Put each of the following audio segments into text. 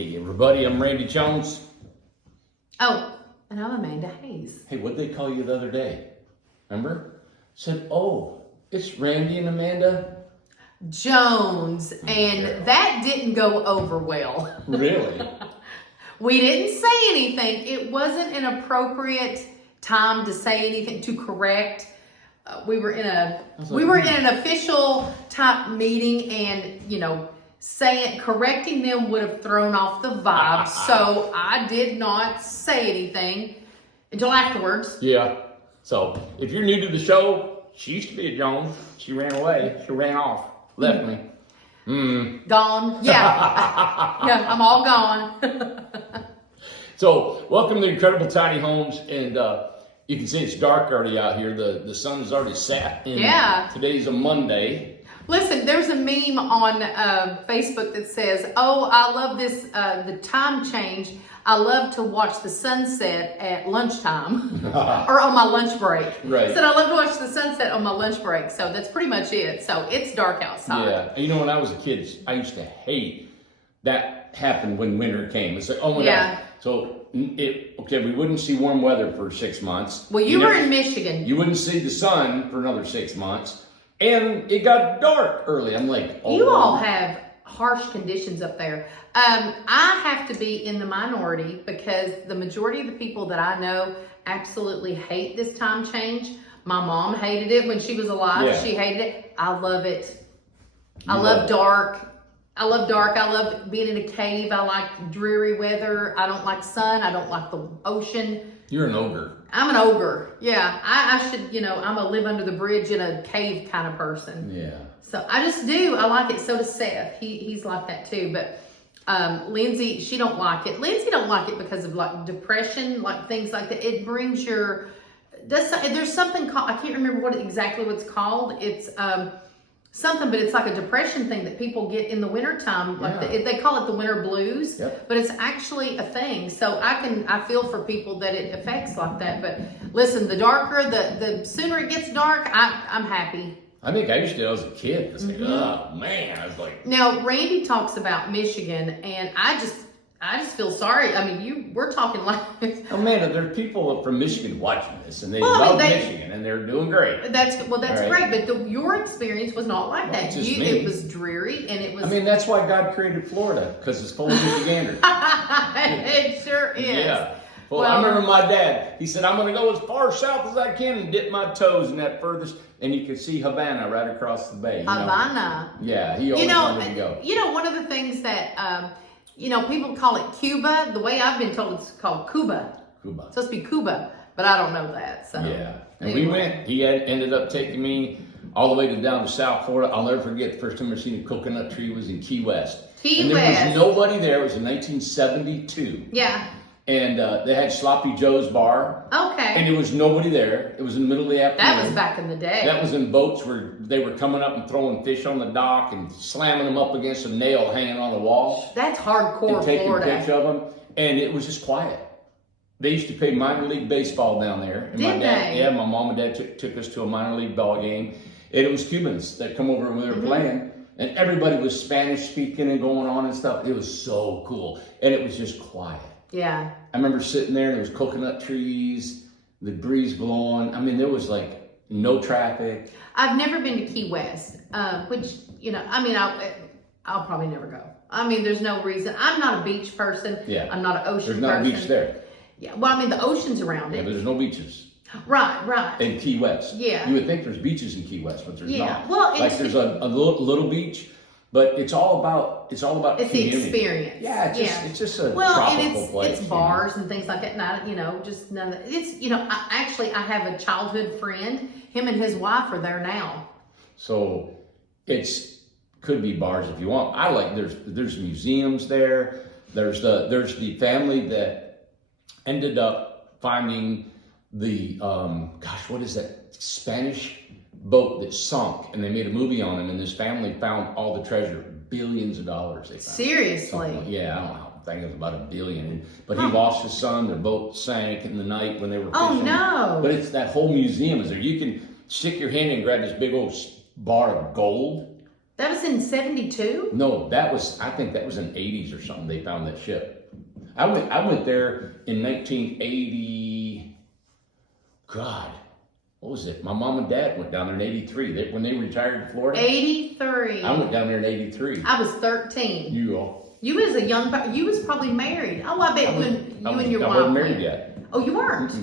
Hey everybody, I'm Randy Jones. Oh, and I'm Amanda Hayes. Hey, what'd they call you the other day? Remember? Said, oh, it's Randy and Amanda Jones, and Yeah. that didn't go over well. Really? We didn't say anything. It wasn't an appropriate time to say anything, to correct. We were in an official type meeting, and correcting them would have thrown off the vibe. So I did not say anything until afterwards. Yeah. So if you're new to the show, she used to be a Jones. She ran away. She ran off. Left me. Gone. Yeah. Yeah, I'm all gone. So welcome to Incredible Tiny Homes, and you can see it's dark already out here. The sun has already set. And Yeah. Today's a Monday. Listen, there's a meme on Facebook that says, "Oh, I love this the time change. I love to watch the sunset at lunchtime or on my lunch break." Right. Said I love to watch the sunset on my lunch break. So that's pretty much it. So it's dark outside. Yeah. And when I was a kid, I used to hate that happened when winter came. It's like, oh my Yeah. God. So we wouldn't see warm weather for 6 months. Well, you were in Michigan. You wouldn't see the sun for another 6 months. And it got dark early. I'm like, oh. You all have harsh conditions up there. I have to be in the minority because the majority of the people that I know absolutely hate this time change. My mom hated it when she was alive. Yeah. She hated it. I love it. I You love love it. dark. I love dark. I love being in a cave. I like dreary weather. I don't like sun. I don't like the ocean. You're an ogre. I'm an ogre. Yeah. I should, I'm a live under the bridge in a cave kind of person. Yeah. So I just do. I like it. So does Seth. He's like that too. But Lindsay, she don't like it. Lindsay don't like it because of like depression, like things like that. It brings there's something called, I can't remember exactly what's called. It's something, but it's like a depression thing that people get in the wintertime. Like they call it the winter blues, Yep. but it's actually a thing. So I feel for people that it affects like that. But listen, the darker, the sooner it gets dark, I'm happy. I think I used to, I was a kid. It's like, oh man. I was like. Now, Randy talks about Michigan, and I just feel sorry. I mean, we're talking like. Oh man, there are people from Michigan watching this, and they Well, I mean, love Michigan, and they're doing great. That's Right. great, but your experience was not like that. it's just me. It was dreary, and it was. I mean, that's why God created Florida, because it's full of Michiganders. It sure is. Yeah. Well, I remember my dad, he said, I'm going to go as far south as I can and dip my toes in that furthest. And you could see Havana right across the bay. Havana. Yeah, he always wanted to go. One of the things that, people call it Cuba. The way I've been told it's called Cuba. Cuba. It's supposed to be Cuba, but I don't know that. So. Yeah. And anyway. we went, ended up taking me all the way down to South Florida. I'll never forget the first time I seen a coconut tree was in Key West. Key West. West. Was nobody there. It was in 1972. Yeah. And they had Sloppy Joe's bar. Okay. And there was nobody there. It was in the middle of the afternoon. That was back in the day. That was in boats where they were coming up and throwing fish on the dock and slamming them up against a nail hanging on the wall. That's hardcore and taking Florida. pictures of them. And it was just quiet. They used to play minor league baseball down there. And Did they? Yeah, my mom and dad took us to a minor league ball game. And it was Cubans that come over when they were playing. And everybody was Spanish speaking and going on and stuff. It was so cool. And it was just quiet. Yeah. I remember sitting there and there was coconut trees, the breeze blowing. I mean, there was like no traffic. I've never been to Key West, which, I'll probably never go. I mean, there's no reason. I'm not a beach person. Yeah. I'm not an ocean person. There's not a beach there. Yeah. Well, I mean, the ocean's around Yeah, it. but there's no beaches. Right. In Key West. Yeah. You would think there's beaches in Key West, but there's not. Well, like there's a little beach, but it's all about it's community. the experience. Yeah, it's just a well, tropical and place. it's bars and things like that. Not just none of that. It's I have a childhood friend. Him and his wife are there now. So could be bars if you want. I like there's museums there. There's the family that ended up finding the what is that Spanish boat that sunk, and they made a movie on it, and this family found all the treasure, billions of dollars they found. Seriously? Yeah, I don't know. I think it was about $1 billion. But he lost his son. Their boat sank in the night when they were fishing. Oh no! But it's that whole museum is there. You can stick your hand in and grab this big old bar of gold. That was in 72? No, I think that was in the 80s or something. They found that ship. I went there in 1980. God, what was it? My mom and dad went down there in 83. When they retired to Florida. 83. I went down there in 83. I was 13. You was you was probably married. Oh, I bet you and your wife. I wasn't married yet. Oh, you weren't?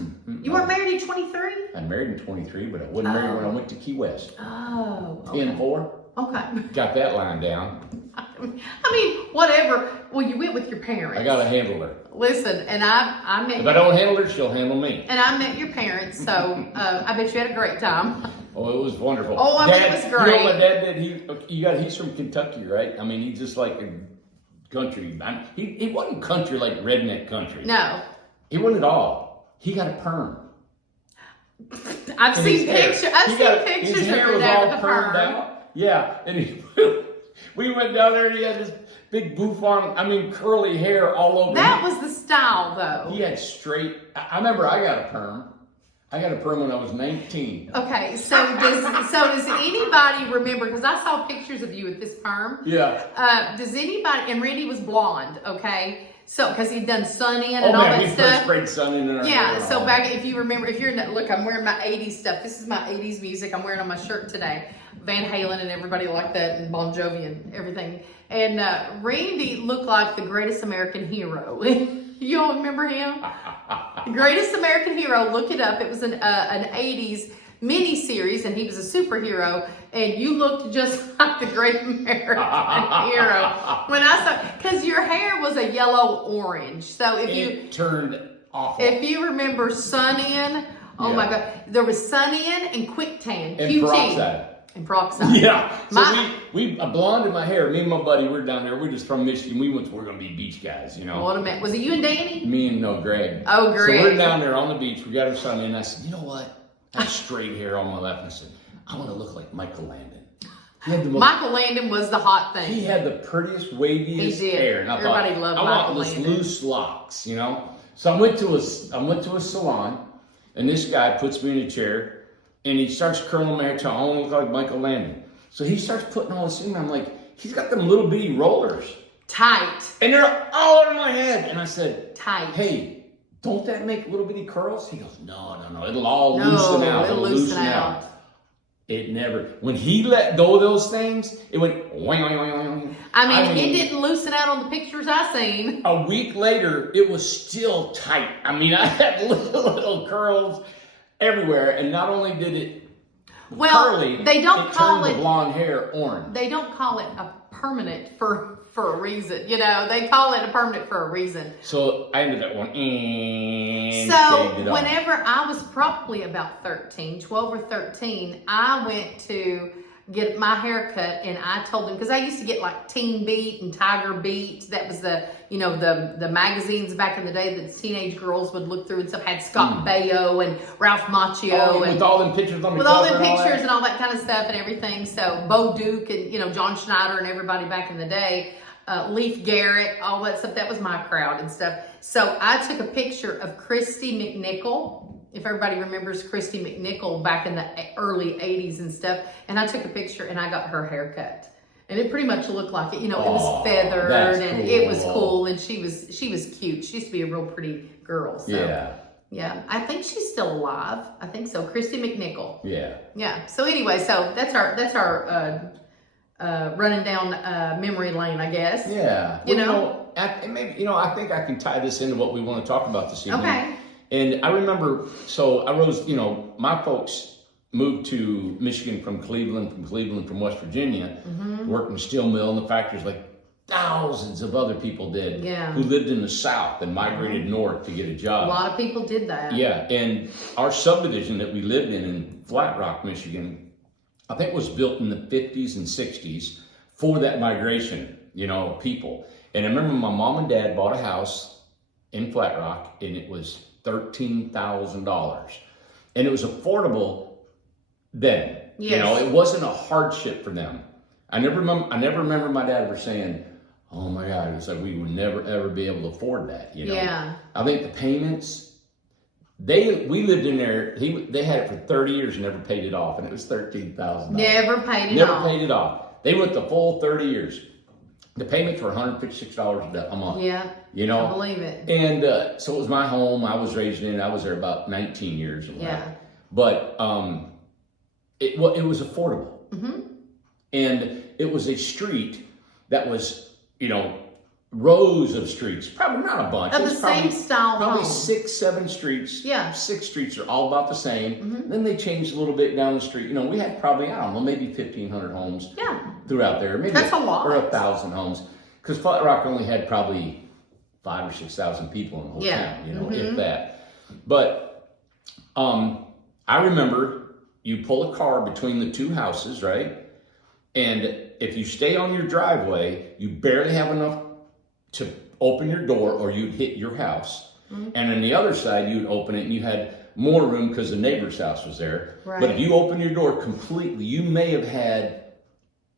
You weren't married at 23? I married in 23, but I wasn't married when I went to Key West. Oh. Okay. 10-4. Okay. Got that line down. I mean, whatever. Well, you went with your parents. I got to handle her. Listen, and I met. If I don't handle her, she'll handle me. And I met your parents, so I bet you had a great time. Oh, it was wonderful. Oh, I bet it was great. You know what my dad did? He's from Kentucky, right? I mean, he's just like a country. He wasn't country like redneck country. No. He wasn't at all. He got a perm. I've seen pictures. His hair was all permed out. Yeah, and we went down there and he had this big bouffant, curly hair all over. That was the style, though. He had straight. I remember I got a perm. I got a perm when I was 19. Okay, so does anybody remember? Because I saw pictures of you with this perm. Yeah. Does anybody? And Randy was blonde. Okay. So, because he'd done sun in and all that we stuff. first sprayed sun in our Yeah, so back, if you remember, if you're in that, look, I'm wearing my 80s stuff. This is my 80s music I'm wearing on my shirt today. Van Halen and everybody like that, and Bon Jovi and everything. And Randy looked like the greatest American hero. You all remember him? The Greatest American Hero, look it up. It was an 80s mini-series, and he was a superhero, and you looked just like the Great American Hero. When I saw, because your hair was a yellow-orange. So it turned awful. If you remember Sun In, oh my God, there was Sun In and Quick Tan, and QT. Peroxide. And Peroxide. Yeah. So we blonde in my hair. Me and my buddy, we're down there. We're just from Michigan. We're going to be beach guys, you know. What a man. Was it you and Danny? Me and Greg. Oh, Greg. So we're down there on the beach. We got our sun in. And I said, you know what? I had straight hair on my left. And I said, I want to look like Michael Landon. Michael Landon was the hot thing. He had the prettiest, waviest hair. And I Everybody thought, loved I Michael want this Landon. loose locks, you know. So I went to a salon, and this guy puts me in a chair, and he starts curling my hair till I want to look like Michael Landon. So he starts putting all this in. I'm like, he's got them little bitty rollers. Tight. And they're all over my head. And I said, tight. Hey, don't that make little bitty curls? He goes, no. It'll all loosen out. It'll loosen out. It never. When he let go of those things, it went wing, wing, wing, wing. I mean, it didn't loosen out on the pictures I seen. A week later, it was still tight. I had little curls everywhere. And not only did it curly, they don't call turned it the blonde hair orange. They don't call it a permanent for a reason. You know, they call it a permanent for a reason. So I ended up going, so whenever I was probably about 12 or 13, I went to get my hair cut, and I told him, because I used to get like Teen Beat and Tiger Beat. That was the magazines back in the day that teenage girls would look through and stuff. Had Scott Baio and Ralph Macchio. With all them pictures on the with all them pictures and all that kind of stuff and everything. So Bo Duke and, John Schneider and everybody back in the day. Leif Garrett, all that stuff. That was my crowd and stuff. So I took a picture of Christy McNichol. If everybody remembers Christy McNichol back in the early 80s and stuff. And I took a picture and I got her hair cut. And it pretty much looked like it. It was feathered and cool. It was cool. And she was cute. She used to be a real pretty girl. So. Yeah. I think she's still alive. I think so. Christy McNichol. Yeah. So anyway, so that's our running down memory lane, I guess. Yeah. I think I can tie this into what we want to talk about this evening. Okay. And I remember, so I rose, my folks moved to Michigan from Cleveland, from West Virginia, worked in a steel mill and the factories like thousands of other people did who lived in the South and migrated north to get a job. A lot of people did that. Yeah. And our subdivision that we lived in Flat Rock, Michigan, I think was built in the 50s and 60s for that migration, of people. And I remember my mom and dad bought a house in Flat Rock, and it was $13,000. And it was affordable then. Yes. It wasn't a hardship for them. I never remember my dad ever saying, oh my God, it's like we would never ever be able to afford that. Yeah. I think the payments, we lived in there, they had it for 30 years and never paid it off, and it was $13,000. Never paid it off. Never paid it off. They went the full 30 years. The payments were $156 a month. Yeah. You know? I believe it. And so it was my home. I was raised in it. I was there about 19 years. Yeah. But it was affordable. Mm-hmm. And it was a street that was, you know, rows of streets. Probably not a bunch. Of It the was probably, same style Probably home. 6, 7 streets. Yeah. 6 streets are all about the same. Mm-hmm. Then they changed a little bit down the street. You know, we had probably, I don't know, maybe 1,500 homes. Yeah. Throughout there. Maybe That's a lot. Or 1,000 homes. Because Flat Rock only had probably 5,000 or 6,000 people in the whole town, you know, Mm-hmm. if that. But I remember you pull a car between the 2 houses, right? And if you stay on your driveway, you barely have enough to open your door or you'd hit your house. Mm-hmm. And on the other side, you'd open it and you had more room because the neighbor's house was there. Right. But if you open your door completely, you may have had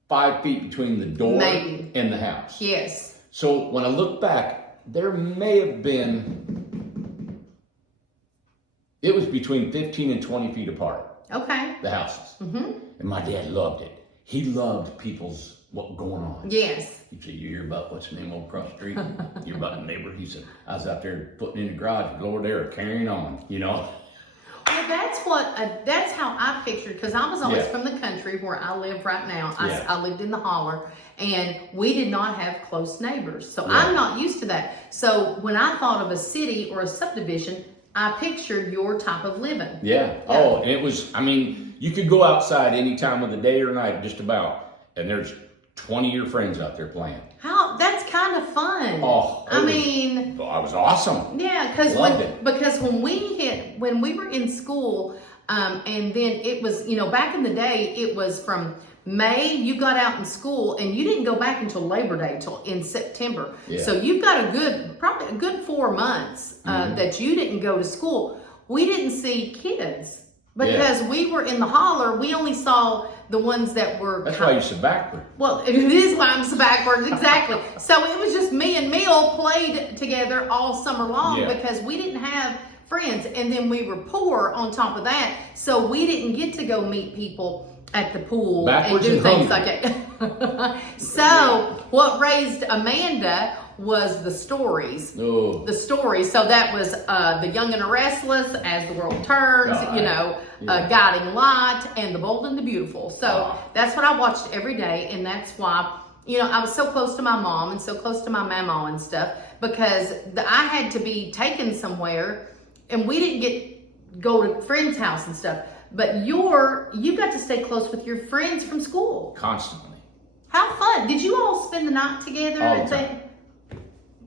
5 feet between the door and the house. Yes. So when I look back, there may have been, it was between 15 and 20 feet apart. Okay. The houses. Mm-hmm. And my dad loved it. He loved people's, what going on. Yes. He'd say, you hear about what's the name over across the street? You hear about the neighbor? He said, I was out there putting in the garage, Lord, they were carrying on, you know? Well, that's how I pictured, because I was always Yeah. from the country where I live right now. Yeah. I lived in the holler, and we did not have close neighbors. So Yeah. I'm not used to that. So when I thought of a city or a subdivision, I pictured your type of living. Yeah. Oh, and it was, I mean, you could go outside any time of the day or night, just about, and there's 20 of your friends out there playing. That's kind of fun. Oh, I mean, well, I was awesome. yeah, because Loved it. when we were in school, and then it was, you know, back in the day, it was from May, you got out in school and you didn't go back until Labor Day, till in September. Yeah. So you've got probably a good 4 months that you didn't go to school. We didn't see kids because we were in the holler. We only saw the ones that were. That's why you sit backward. Well, it is why I'm so backwards, exactly. So it was just me and Mill played together all summer long because we didn't have friends, and then we were poor on top of that, so we didn't get to go meet people at the pool Backwards and do and things like that. So what raised Amanda was the stories. Oh. The stories. So that was The Young and the Restless, As the World Turns, God. you know, Guiding Light, and The Bold and the Beautiful. So that's what I watched every day, and that's why, you know, I was so close to my mom and so close to my mama and stuff, because I had to be taken somewhere, and we didn't go to friends' house and stuff. But you got to stay close with your friends from school. Constantly. How fun. Did you all spend the night together? All the time.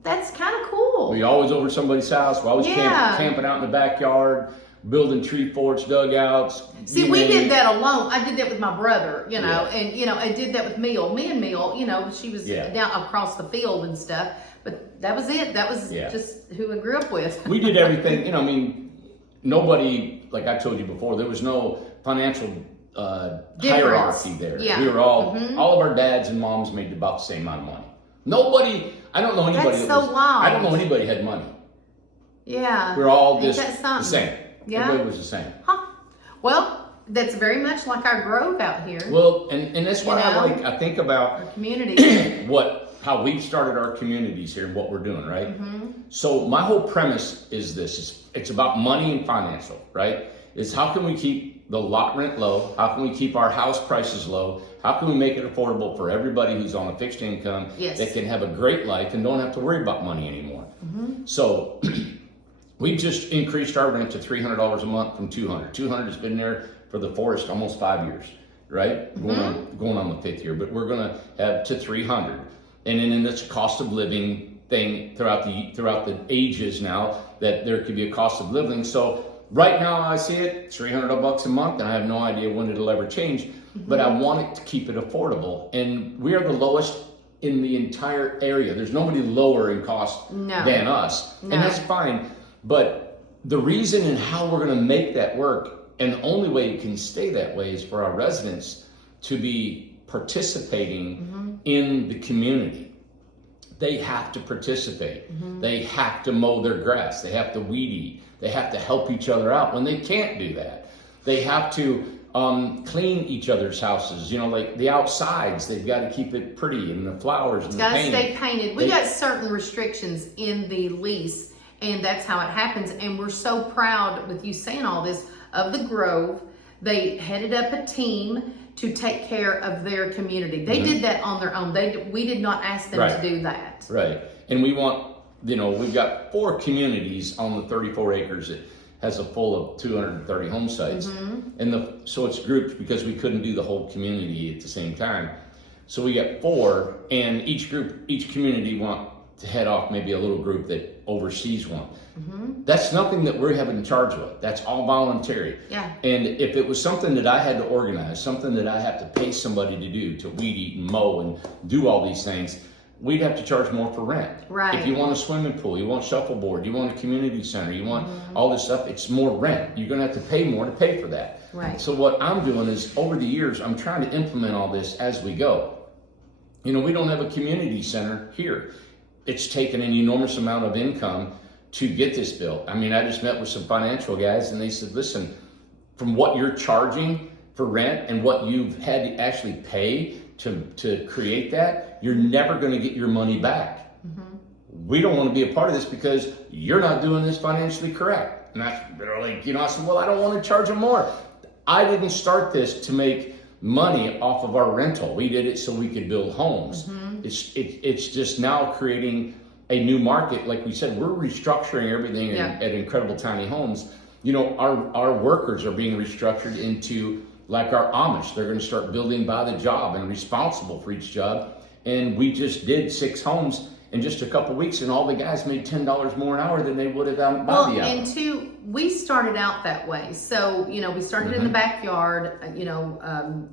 That's kind of cool. We always over somebody's house. We always camping out in the backyard, building tree forts, dugouts. See, we did that alone. I did that with my brother, you know, and, you know, I did that with Meal. Me and Meal, you know, she was down across the field and stuff. But that was it. That was just who I grew up with. We did everything, you know, I mean, nobody, like I told you before, there was no financial hierarchy there. Yeah. We were all of our dads and moms made about the same amount of money. Nobody, I don't know anybody. That's so wild. I don't know anybody had money. Yeah. We're all Ain't just that the same. Yeah. Everybody was the same. Huh. Well, that's very much like our grove out here. Well, and that's what I think about our community. how we've started our communities here and what we're doing, right? So my whole premise is this, it's about money and financial, right? Is how can we keep the lot rent low? How can we keep our house prices low? How can we make it affordable for everybody who's on a fixed income that can have a great life and don't have to worry about money anymore? So we just increased our rent to $300 a month from $200. $200 has been there for the forest almost 5 years, right? Going on the 5th year, but we're gonna have to $300. And then in this cost of living thing throughout the ages now, that there could be a cost of living. So right now I see it, $300 a month, and I have no idea when it'll ever change, but I want it to keep it affordable. And we are the lowest in the entire area. There's nobody lower in cost than us. And that's fine. But the reason and how we're gonna make that work, and the only way it can stay that way, is for our residents to be participating in the community. They have to participate. They have to mow their grass. They have to weed eat. They have to help each other out when they can't do that. They have to clean each other's houses. You know, like the outsides, they've got to keep it pretty, and the flowers and It's the got to paint. stay painted. We got certain restrictions in the lease, and that's how it happens. And we're so proud with you saying all this of the Grove. They headed up a team to take care of their community. They did that on their own. We did not ask them to do that. Right. And we want, you know, we've got 4 communities on the 34 acres that has a full of 230 home sites. And so it's grouped because we couldn't do the whole community at the same time. So we got 4, and each community want to head off maybe a little group that oversees one. That's nothing that we're having charge with. That's all voluntary. Yeah. And if it was something that I had to organize, something that I have to pay somebody to do, to weed eat and mow and do all these things, we'd have to charge more for rent. Right. If you want a swimming pool, you want shuffleboard, you want a community center, you want all this stuff, it's more rent. You're gonna have to pay more to pay for that. Right. So what I'm doing is, over the years, I'm trying to implement all this as we go. You know, we don't have a community center here. It's taken an enormous amount of income to get this built. I mean, I just met with some financial guys, and they said, listen, from what you're charging for rent and what you've had to actually pay to create that, you're never going to get your money back. We don't want to be a part of this because you're not doing this financially correct. And they're like, you know, I said, well, I don't want to charge them more. I didn't start this to make money off of our rental. We did it so we could build homes. It's just now creating a new market. Like we said, we're restructuring everything at Incredible Tiny Homes. You know, our workers are being restructured into like our Amish. They're going to start building by the job and responsible for each job. And we just did 6 homes in just a couple weeks, and all the guys made $10 more an hour than they would have done by the hour. And 2, we started out that way. So, you know, we started in the backyard, you know,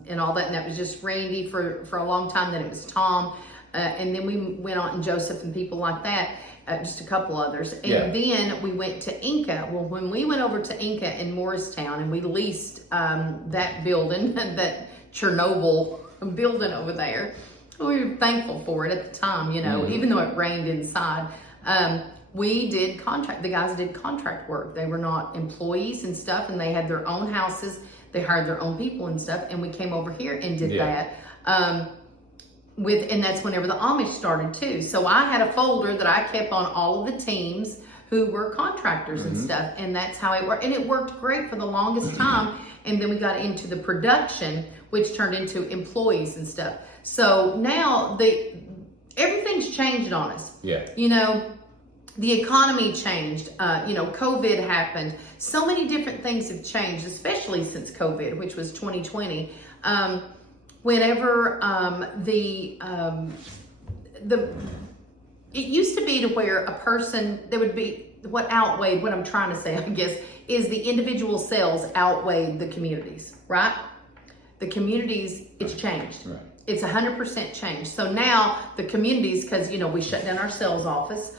and all that. And that was just Randy for a long time. Then it was Tom. And then we went on, and Joseph and people like that, just a couple others. And then we went to Inca. Well, when we went over to Inca in Morristown, and we leased that building, that Chernobyl building over there, we were thankful for it at the time, you know, even though it rained inside. The guys did contract work. They were not employees and stuff, and they had their own houses. They hired their own people and stuff, and we came over here and did that. And that's whenever the Amish started too. So I had a folder that I kept on all of the teams who were contractors and stuff, and that's how it worked. And it worked great for the longest time. And then we got into the production, which turned into employees and stuff. So now everything's changed on us. Yeah. You know, the economy changed. You know, COVID happened. So many different things have changed, especially since COVID, which was 2020. Whenever it used to be to where a person, there would be, what outweighed, what I'm trying to say, I guess, is the individual sales outweighed the communities, right? The communities, it's changed. Right. It's 100% changed. So now the communities, because, you know, we shut down our sales office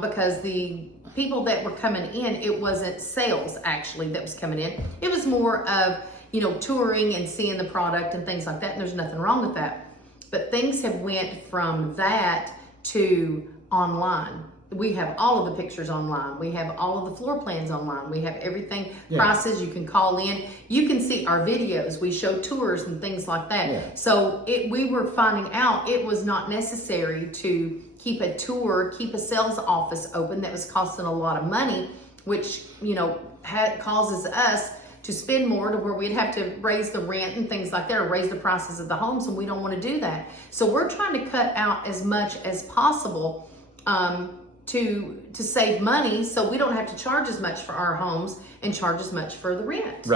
because the people that were coming in, it wasn't sales actually that was coming in. It was more of, you know, touring and seeing the product and things like that. And there's nothing wrong with that. But things have went from that to online. We have all of the pictures online. We have all of the floor plans online. We have everything, prices. You can call in. You can see our videos. We show tours and things like that. Yeah. So we were finding out it was not necessary to keep a tour, keep a sales office open that was costing a lot of money, which, you know, causes us to spend more, to where we'd have to raise the rent and things like that, or raise the prices of the homes, and we don't want to do that. So we're trying to cut out as much as possible to save money, so we don't have to charge as much for our homes and charge as much for the rent.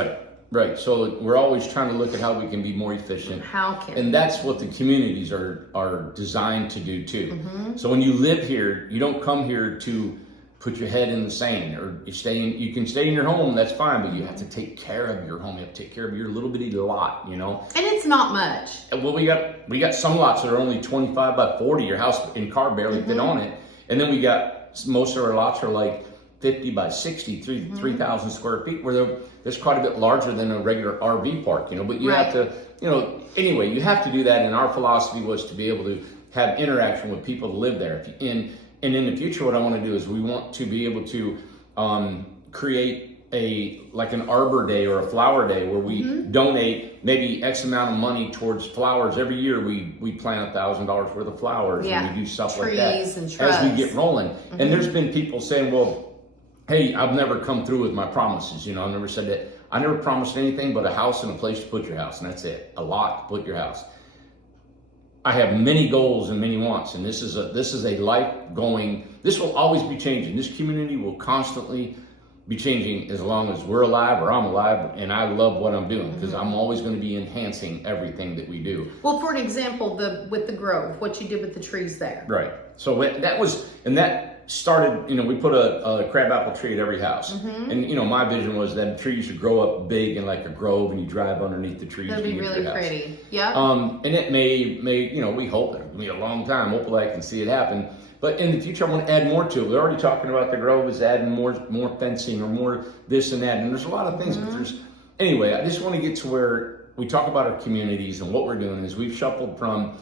Right. So we're always trying to look at how we can be more efficient. And that's what the communities are designed to do too. So when you live here, you don't come here to put your head in the sand, or you can stay in your home, that's fine, but you have to take care of your home. You have to take care of your little bitty lot, you know. And it's not much. Well, we got some lots that are only 25 by 40. Your house and car barely fit on it. And then we got, most of our lots are like 50 by 60, 3,000 square feet, where there's quite a bit larger than a regular RV park, you know. But you have to, you know, anyway, you have to do that. And our philosophy was to be able to have interaction with people to live there. And in the future, what I want to do is we want to be able to create like an Arbor Day or a Flower Day where we donate maybe X amount of money towards flowers. Every year we plant $1,000 worth of flowers and we do stuff like that Trees and shrubs. as we get rolling. And there's been people saying, well, hey, I've never come through with my promises. I've never said that. I never promised anything but a house and a place to put your house, and that's it. A lot to put your house. I have many goals and many wants, and this is a life going. This will always be changing. This community will constantly be changing as long as we're alive or I'm alive, and I love what I'm doing because I'm always going to be enhancing everything that we do. Well, for an example, with the grove, what you did with the trees there. Right. So that started, we put a crabapple tree at every house. And, my vision was that trees should grow up big in like a grove and you drive underneath the trees. That'd be really pretty. Yeah. And it may, we hope that it'll be a long time. Hopefully I can see it happen. But in the future, I want to add more to it. We're already talking about the grove is adding more fencing or more this and that. And there's a lot of things, but anyway, I just want to get to where we talk about our communities, and what we're doing is we've shuffled from,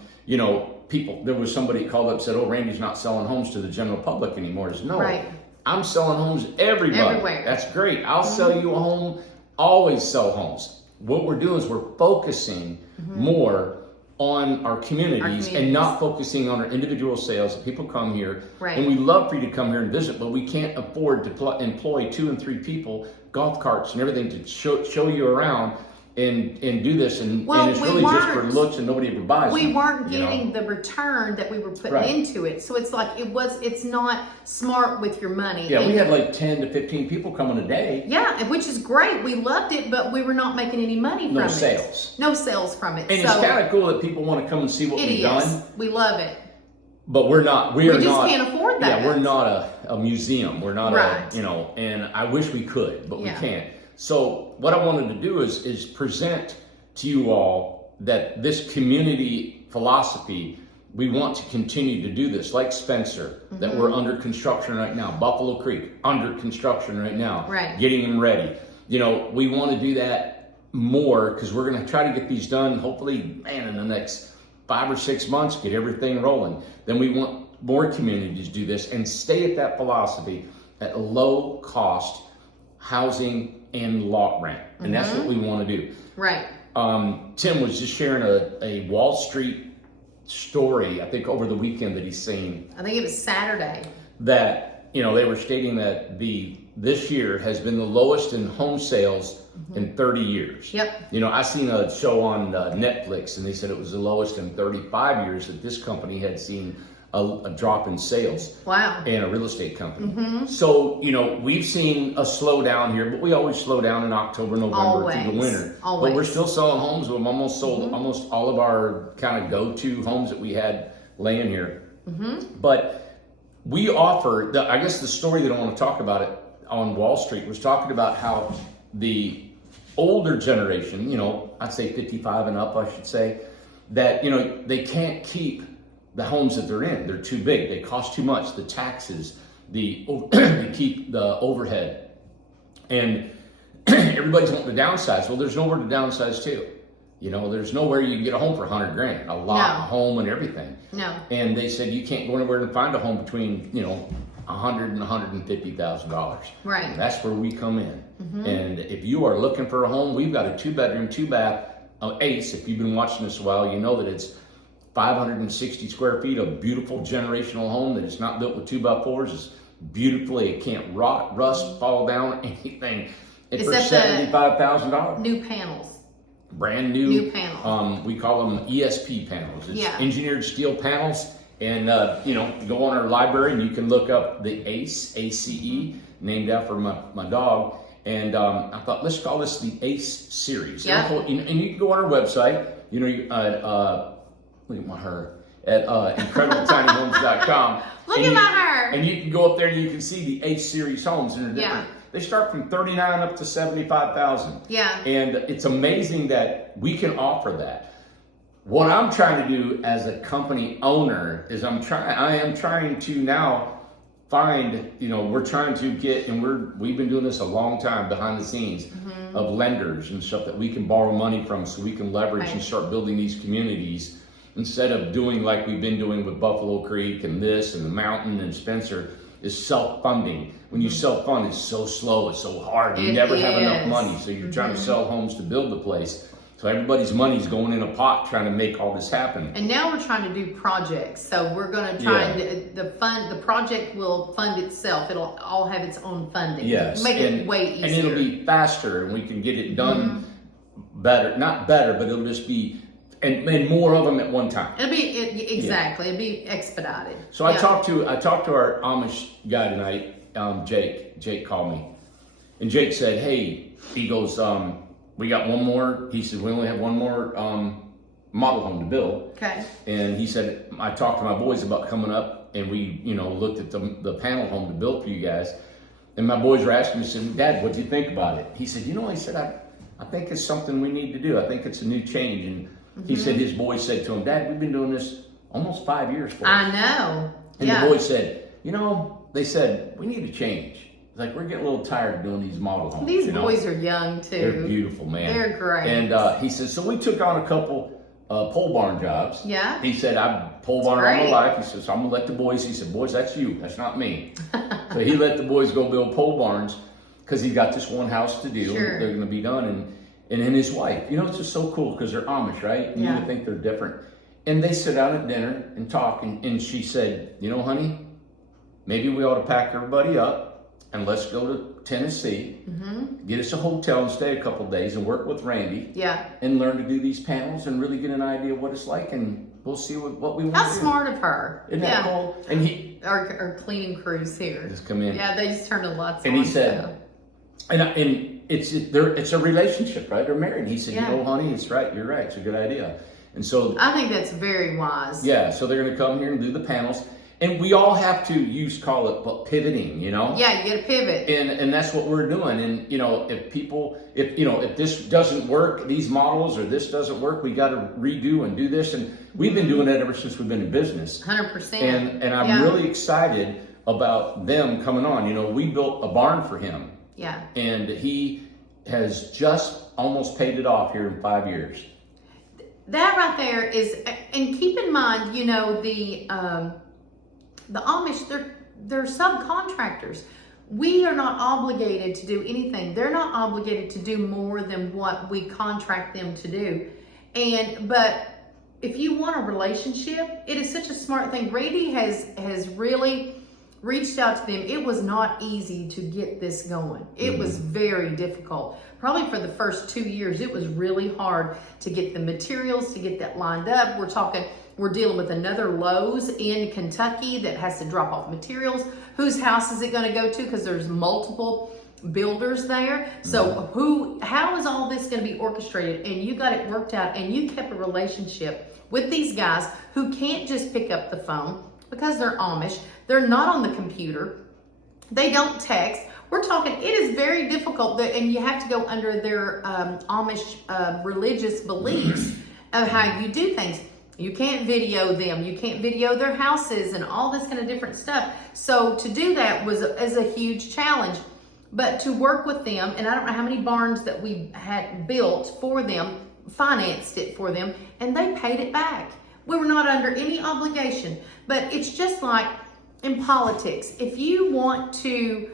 people. There was somebody that called up and said, oh, Randy's not selling homes to the general public anymore. No, right. I'm selling homes everybody. Everywhere. That's great. I'll sell you a home, always sell homes. What we're doing is we're focusing more on our communities and not focusing on our individual sales. People come here, and we love for you to come here and visit, but we can't afford to employ 2 and 3 people, golf carts and everything to show you around and do this, and it's really just for looks, and nobody ever buys we them, weren't getting the return that we were putting into it. So it's like it's not smart with your money. Yeah, we had like 10 to 15 people coming a day. Yeah, which is great. We loved it, but we were not making any money from it. No sales from it. And it's kind of cool that people want to come and see what we've done. We love it. But we just can't afford that. Yeah, we're not a museum. We're not and I wish we could, but we can't. So what I wanted to do is present to you all that this community philosophy, we want to continue to do this, like Spencer, that we're under construction right now. Buffalo Creek, under construction right now, getting them ready. We want to do that more because we're going to try to get these done, hopefully, in the next 5 or 6 months, get everything rolling. Then we want more communities to do this and stay at that philosophy at low cost housing and lot rent. And that's what we want to do. Right. Tim was just sharing a Wall Street story, I think over the weekend, that he's seen. I think it was Saturday. That, they were stating that this year has been the lowest in home sales in 30 years. Yep. I seen a show on Netflix, and they said it was the lowest in 35 years that this company had seen a drop in sales. Wow. And a real estate company. So, we've seen a slowdown here, but we always slow down in October, November through the winter. Always. But we're still selling homes. We've almost sold almost all of our kind of go-to homes that we had laying here. But we offer, I guess the story that I want to talk about it on Wall Street was talking about how the older generation, I'd say 55 and up, I should say, that, they can't keep the homes that they're in. They're too big. They cost too much. The taxes, to keep the overhead. And everybody's wanting to downsize. Well, there's nowhere to downsize to. There's nowhere you can get a home for $100,000, a lot, a home and everything. No. And they said you can't go anywhere and find a home between, $100,000 and $150,000. Right. And that's where we come in. And if you are looking for a home, we've got a 2-bedroom, 2-bath, Ace. If you've been watching this a while, you know that it's 560 square feet of beautiful generational home that is not built with 2x4s. It's beautifully, it can't rot, rust, fall down, anything. It's for $75,000. New panels. Brand new. New panels. We call them ESP panels. It's engineered steel panels. And, go on our library and you can look up the ACE, ACE, named after my dog. And I thought, let's call this the ACE series. Yeah. And you can go on our website, look at her at incredibletinyhomes.com. Look at her. And you can go up there and you can see the ACE series homes, and they're different. They start from 39 up to 75,000. Yeah. And it's amazing that we can offer that. What I'm trying to do as a company owner is I am trying to now find, we're trying to get, and we've been doing this a long time behind the scenes of lenders and stuff that we can borrow money from so we can leverage and start building these communities instead of doing like we've been doing with Buffalo Creek and this and the Mountain and Spencer. is self-funding. When you self-fund, it's so slow, it's so hard. You It never have enough is. money, so you're trying to sell homes to build the place. So everybody's money's going in a pot trying to make all this happen. And now we're trying to do projects. So we're going to try and the project will fund itself. It'll all have its own funding. Yes. Make it way easier. And it'll be faster, and we can get it done better. Not better, but it'll just be, and more of them at one time. It'll be, exactly. It'll be expedited. So I talked to our Amish guy tonight, Jake. Jake called me, and Jake said, "Hey," he goes, "We got one more." He said, "We only have one more model home to build." Okay. And he said, "I talked to my boys about coming up, and we, looked at the panel home to build for you guys." And my boys were asking me, said, "Dad, what do you think about it?" He said, he said, I think it's something we need to do. I think it's a new change." And he said his boys said to him, "Dad, we've been doing this almost 5 years for us." I know. And the boys said, they said, "We need to change. It's like, we're getting a little tired of doing these model homes." These boys are young too. They're beautiful, man. They're great. And he said, so we took on a couple pole barn jobs. Yeah. He said, "I've pole barn all my life." He said, "So I'm gonna let the boys." He said, "Boys, that's you. That's not me." So he let the boys go build pole barns because he got this one house to do. Sure. They're gonna be done. And then his wife, it's just so cool because they're Amish, right? And you would think they're different. And they sit down at dinner and talk, and she said, "Honey, maybe we ought to pack everybody up and let's go to Tennessee, get us a hotel and stay a couple days and work with Randy, and learn to do these panels and really get an idea of what it's like, and we'll see what we want to do." How smart of her. Isn't that cool? And he our cleaning crews here. just come in. Yeah, they just turned the lights on. And he said, and it's a relationship, right? They're married. He said, "Honey, it's right. You're right. It's a good idea." And so I think that's very wise. Yeah, so they're going to come here and do the panels. And we all have to call it pivoting, Yeah, you got to pivot. And that's what we're doing. And, if this doesn't work, these models, or this doesn't work, we got to redo and do this. And we've been doing that ever since we've been in business. 100%. And I'm really excited about them coming on. We built a barn for him. Yeah. And he has just almost paid it off here in 5 years. That right there is, and keep in mind, the Amish, they're subcontractors. We are not obligated to do anything. They're not obligated to do more than what we contract them to do. But if you want a relationship, it is such a smart thing. Randy has really reached out to them. It was not easy to get this going. It was very difficult. Probably for the first 2 years, it was really hard to get the materials, to get that lined up. We're dealing with another Lowe's in Kentucky that has to drop off materials. Whose house is it going to go to? Because there's multiple builders there. So how is all this going to be orchestrated? And you got it worked out, and you kept a relationship with these guys who can't just pick up the phone because they're Amish. They're not on the computer. They don't text. We're talking, it is very difficult, and you have to go under their Amish religious beliefs of how you do things. You can't video them. You can't video their houses and all this kind of different stuff. So to do that is a huge challenge. But to work with them, and I don't know how many barns that we had built for them, financed it for them, and they paid it back. We were not under any obligation. But it's just like in politics. If you want to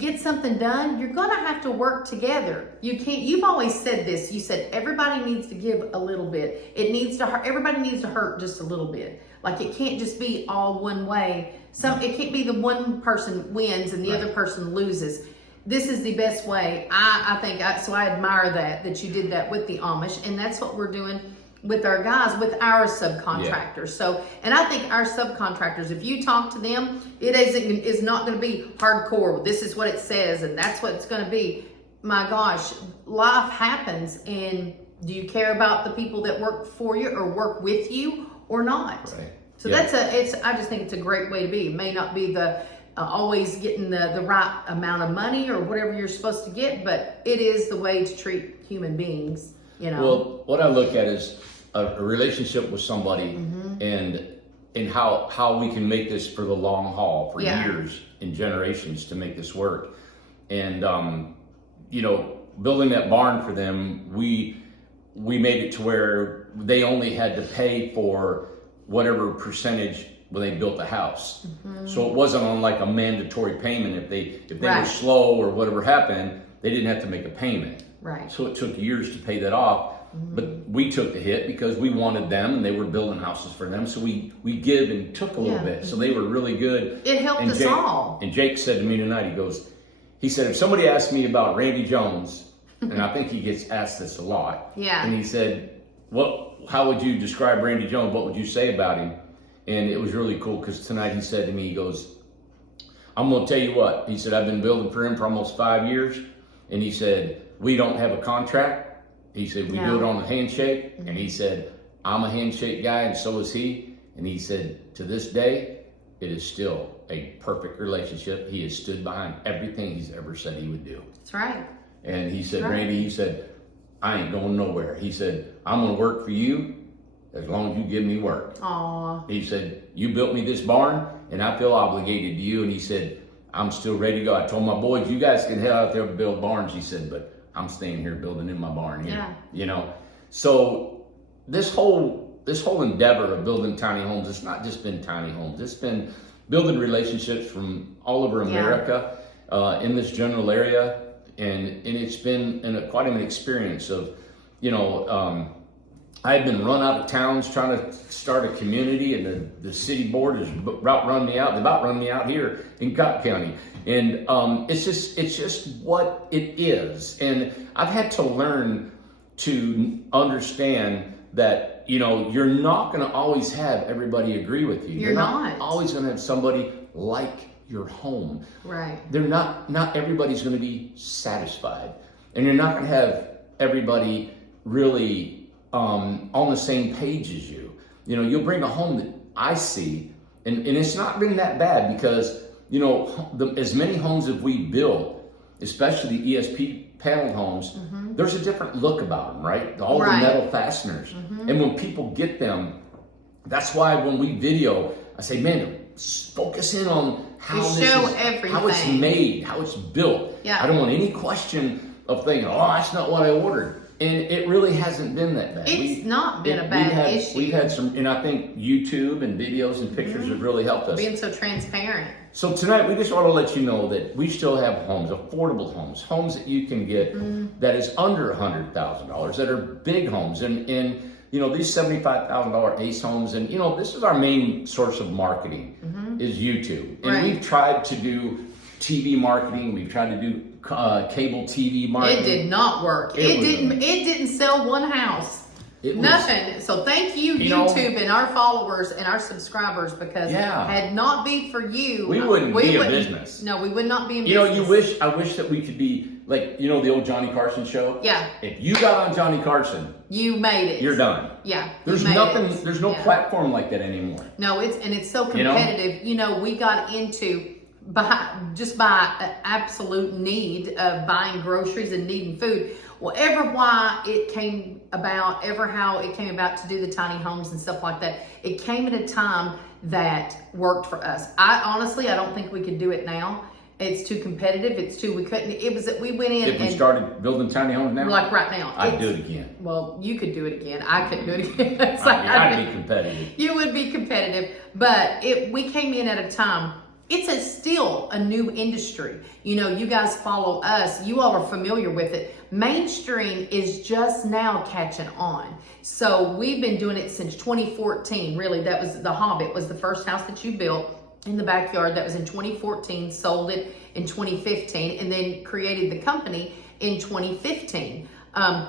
get something done, you're going to have to work together. You've always said this. You said everybody needs to give a little bit. Everybody needs to hurt just a little bit. Like, it can't just be all one way. It can't be the one person wins and the other person loses. This is the best way. I think, so I admire that you did that with the Amish, and that's what we're doing with our guys, with our subcontractors. Yeah. So, and I think our subcontractors, if you talk to them, is not going to be hardcore. This is what it says, and that's what it's going to be. My gosh, life happens, and do you care about the people that work for you or work with you or not? Right. So I just think it's a great way to be. It may not be the always getting the right amount of money or whatever you're supposed to get, but it is the way to treat human beings. Well, what I look at is a relationship with somebody, and how we can make this for the long haul, for years and generations, to make this work. And building that barn for them, we made it to where they only had to pay for whatever percentage when they built the house. So it wasn't on like a mandatory payment. If they were Right. slow or whatever happened, they didn't have to make a payment. Right. So it took years to pay that off. But we took the hit because we wanted them and they were building houses for them. So we give and took a little Yeah. bit. So they were really good. It helped And us Jake, all. And Jake said to me tonight, he said, if somebody asked me about Randy Jones, and I think he gets asked this a lot. Yeah. And he said, how would you describe Randy Jones? What would you say about him? And it was really cool because tonight he said to me, he goes, I'm going to tell you what. He said, I've been building for him for almost 5 years. And he said, we don't have a contract. He said, we do it on the handshake. And he said, I'm a handshake guy and so is he. And he said, to this day, it is still a perfect relationship. He has stood behind everything he's ever said he would do. That's right. And he said, Right. Randy, he said, I ain't going nowhere. He said, I'm going to work for you as long as you give me work. Aw. He said, you built me this barn and I feel obligated to you. And he said, I'm still ready to go. I told my boys, you guys can head out there and build barns. He said, but I'm staying here building in my barn here. Yeah. You know, so this whole endeavor of building tiny homes, it's not just been tiny homes. It's been building relationships from all over America in this general area. And it's been quite an experience of, I had been run out of towns trying to start a community, and the city board has about run me out. They about run me out here in Cobb County, and it's just what it is. And I've had to learn to understand that you're not going to always have everybody agree with you. You're not always going to have somebody like your home. Right. They're not everybody's going to be satisfied, and you're not going to have everybody really on the same page as you. You'll bring a home that I see, and it's not been that bad because as many homes as we build, especially the ESP panel homes, there's a different look about them, right? All the metal fasteners, and when people get them, that's why when we video, I say, man, focus in on how how it's made, how it's built. Yeah. I don't want any question of thinking, oh, that's not what I ordered. And it really hasn't been that bad. It's not been a bad issue. We've had some, and I think YouTube and videos and pictures have really helped us. Being so transparent. So tonight, we just want to let you know that we still have homes, affordable homes that you can get that is under $100,000, that are big homes. And these $75,000 ACE homes, and this is our main source of marketing is YouTube. And we've tried to do TV marketing, we've tried to do cable TV marketing. It did not work. It didn't sell one house. Nothing. So thank you, YouTube, and our followers and our subscribers, because had not be for you, we wouldn't be a business. No, we would not be in business. I wish that we could be like, the old Johnny Carson show. Yeah. If you got on Johnny Carson, you made it. You're done. Yeah. There's nothing. There's no platform like that anymore. No, it's so competitive. We got into by absolute need of buying groceries and needing food. Well, how it came about to do the tiny homes and stuff like that, it came at a time that worked for us. I don't think we could do it now. It's too competitive. We went in. If we started building tiny homes now, like right now, I'd do it again. Well, you could do it again. I couldn't do it again. I'd be competitive. You would be competitive, but we came in at a time. It's still a new industry. You guys follow us. You all are familiar with it. Mainstream is just now catching on. So we've been doing it since 2014. Really, that was The Hobbit was the first house that you built in the backyard. That was in 2014. Sold it in 2015, and then created the company in 2015.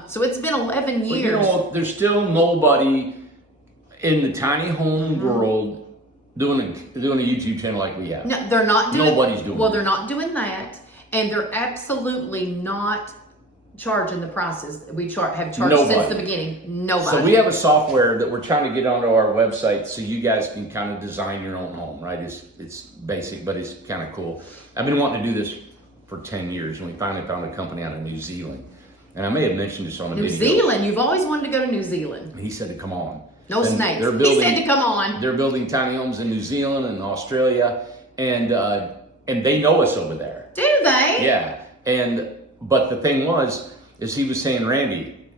So it's been 11 years. Well, there's still nobody in the tiny home world doing a YouTube channel like we have. No, they're not doing. Nobody's doing. Well, they're not doing that, and they're absolutely not charging the prices we have charged since the beginning. Nobody. So we have a software that we're trying to get onto our website so you guys can kind of design your own home, right? It's basic, but it's kind of cool. I've been wanting to do this for 10 years, and we finally found a company out of New Zealand. And I may have mentioned this on a video. New Zealand? You've always wanted to go to New Zealand. He said to come on. No snakes. He said to come on. They're building tiny homes in New Zealand and Australia, and they know us over there. Do they? Yeah. But the thing is he was saying, Randy,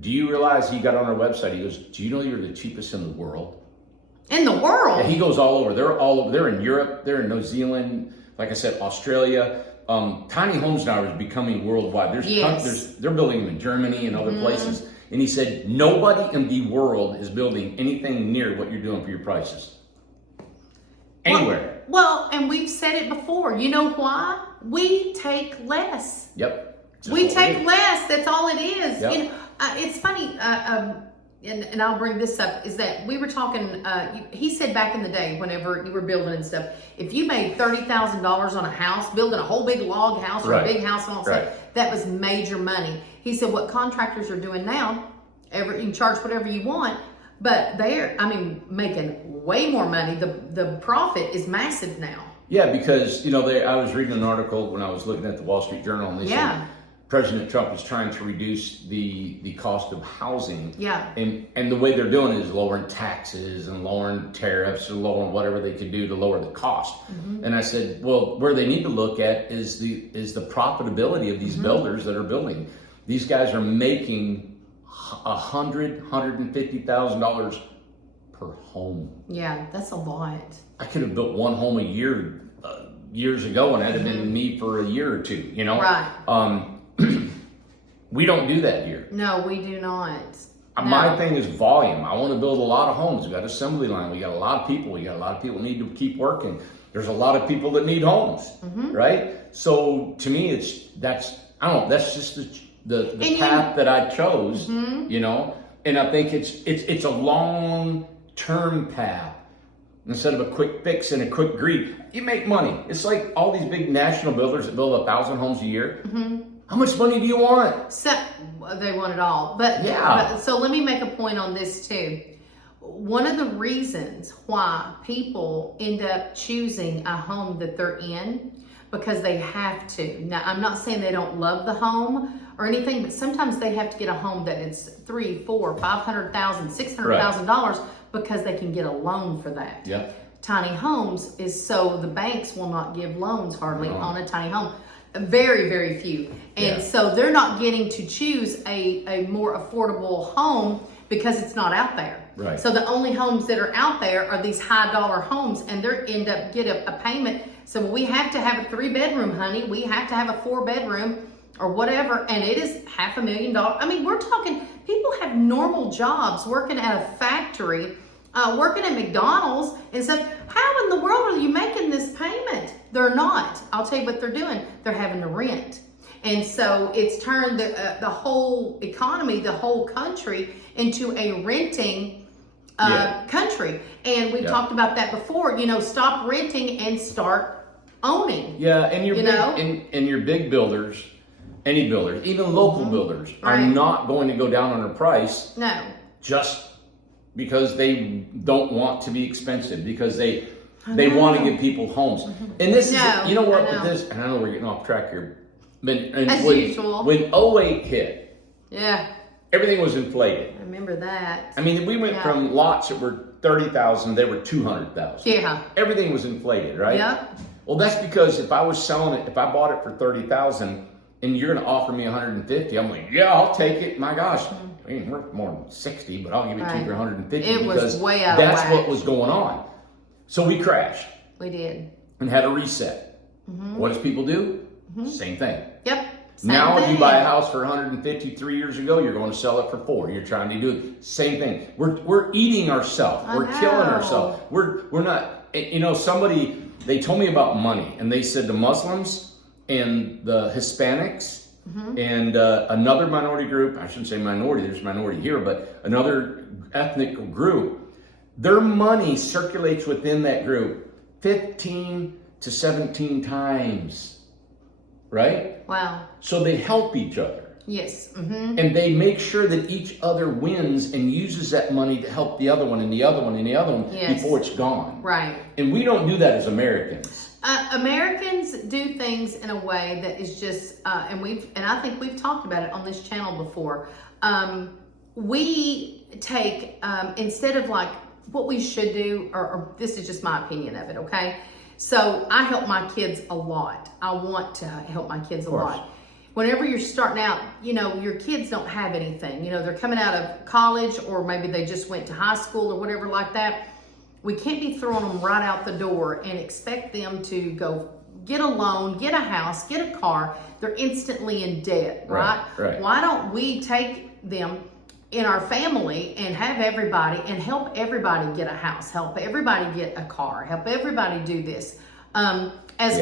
do you realize he got on our website? He goes, do you know you're the cheapest in the world? In the world. Yeah, he goes all over. They're all over. They're in Europe. They're in New Zealand. Like I said, Australia. Tiny homes now is becoming worldwide. They're building them in Germany and other places. And he said, nobody in the world is building anything near what you're doing for your prices. Anywhere. Well, and we've said it before. You know why? We take less. Yep. We take less. That's all it is. Yep. You know, it's funny. And I'll bring this up, is that we were talking, he said back in the day, whenever you were building and stuff, if you made $30,000 on a house, building a whole big log house or a big house and all that stuff, that was major money. He said what contractors are doing now, you can charge whatever you want, but they're, making way more money. The profit is massive now. Yeah, because, I was reading an article when I was looking at the Wall Street Journal, and they said President Trump is trying to reduce the cost of housing. Yeah. And the way they're doing it is lowering taxes and lowering tariffs or lowering whatever they could do to lower the cost. And I said, well, where they need to look at is the profitability of these builders that are building. These guys are making $150,000 per home. Yeah, that's a lot. I could have built one home a year years ago, and that'd have been me for a year or two. Right. We don't do that here. No, we do not. My thing is volume. I want to build a lot of homes. We got assembly line. We got a lot of people. We got a lot of people need to keep working. There's a lot of people that need homes, right? So to me, that's just the path that I chose, and I think it's a long-term path instead of a quick fix and a quick greed. You make money. It's like all these big national builders that build 1,000 homes a year. How much money do you want? So they want it all. But so let me make a point on this too. One of the reasons why people end up choosing a home that they're in, because they have to. Now, I'm not saying they don't love the home or anything, but sometimes they have to get a home that is $300,000, $400,000, $500,000, $600,000 because they can get a loan for that. Yep. Tiny homes is so the banks will not give loans hardly on a tiny home. Very, very few. And so they're not getting to choose a more affordable home because it's not out there. Right. So the only homes that are out there are these high dollar homes, and they end up get a payment. So we have to have a 3-bedroom, honey. We have to have a 4-bedroom or whatever. And it is $500,000. We're talking, people have normal jobs working at a factory, working at McDonald's and stuff. How in the world are you making this payment? They're not. I'll tell you what they're doing. They're having to rent. And so it's turned the whole economy, the whole country into a renting country. And we've talked about that before. Stop renting and start owning. Yeah, and your big builders, any builders, even local builders, are not going to go down on a price. No. Just because they don't want to be expensive, because they want to give people homes. And this is, with this, and I know we're getting off track here, but as usual. When 08 hit, everything was inflated. I remember that. We went from lots that were 30,000, they were 200,000. Yeah. Everything was inflated, right? Yeah. Well, that's because if I was selling it, if I bought it for 30,000 and you're going to offer me 150, I'm like, yeah, I'll take it. My gosh. It's worth more than 60, but I'll give it to you for 150. It was way out that's of whack. What was going on. So we crashed. We did. And had a reset. What does people do? Same thing. Yep. Now if you buy a house for 150 3 years ago, you're going to sell it for 4. You're trying to do the same thing. We're eating ourselves. We're killing ourselves. We're not, somebody, they told me about money, and they said the Muslims and the Hispanics and another minority group, I shouldn't say minority, there's minority here, but another ethnic group, their money circulates within that group 15 to 17 times. Right? Wow. So they help each other. Yes. And they make sure that each other wins and uses that money to help the other one and the other one and the other one before it's gone. Right. And we don't do that as Americans. Americans do things in a way that is just, and I think we've talked about it on this channel before. We take, instead of like what we should do, or this is just my opinion of it, okay? So I help my kids a lot. I want to help my kids a lot. Whenever you're starting out, your kids don't have anything. They're coming out of college, or maybe they just went to high school or whatever like that. We can't be throwing them right out the door and expect them to go get a loan, get a house, get a car. They're instantly in debt, right? Right. Why don't we take them in our family and have everybody and help everybody get a house, help everybody get a car, help everybody do this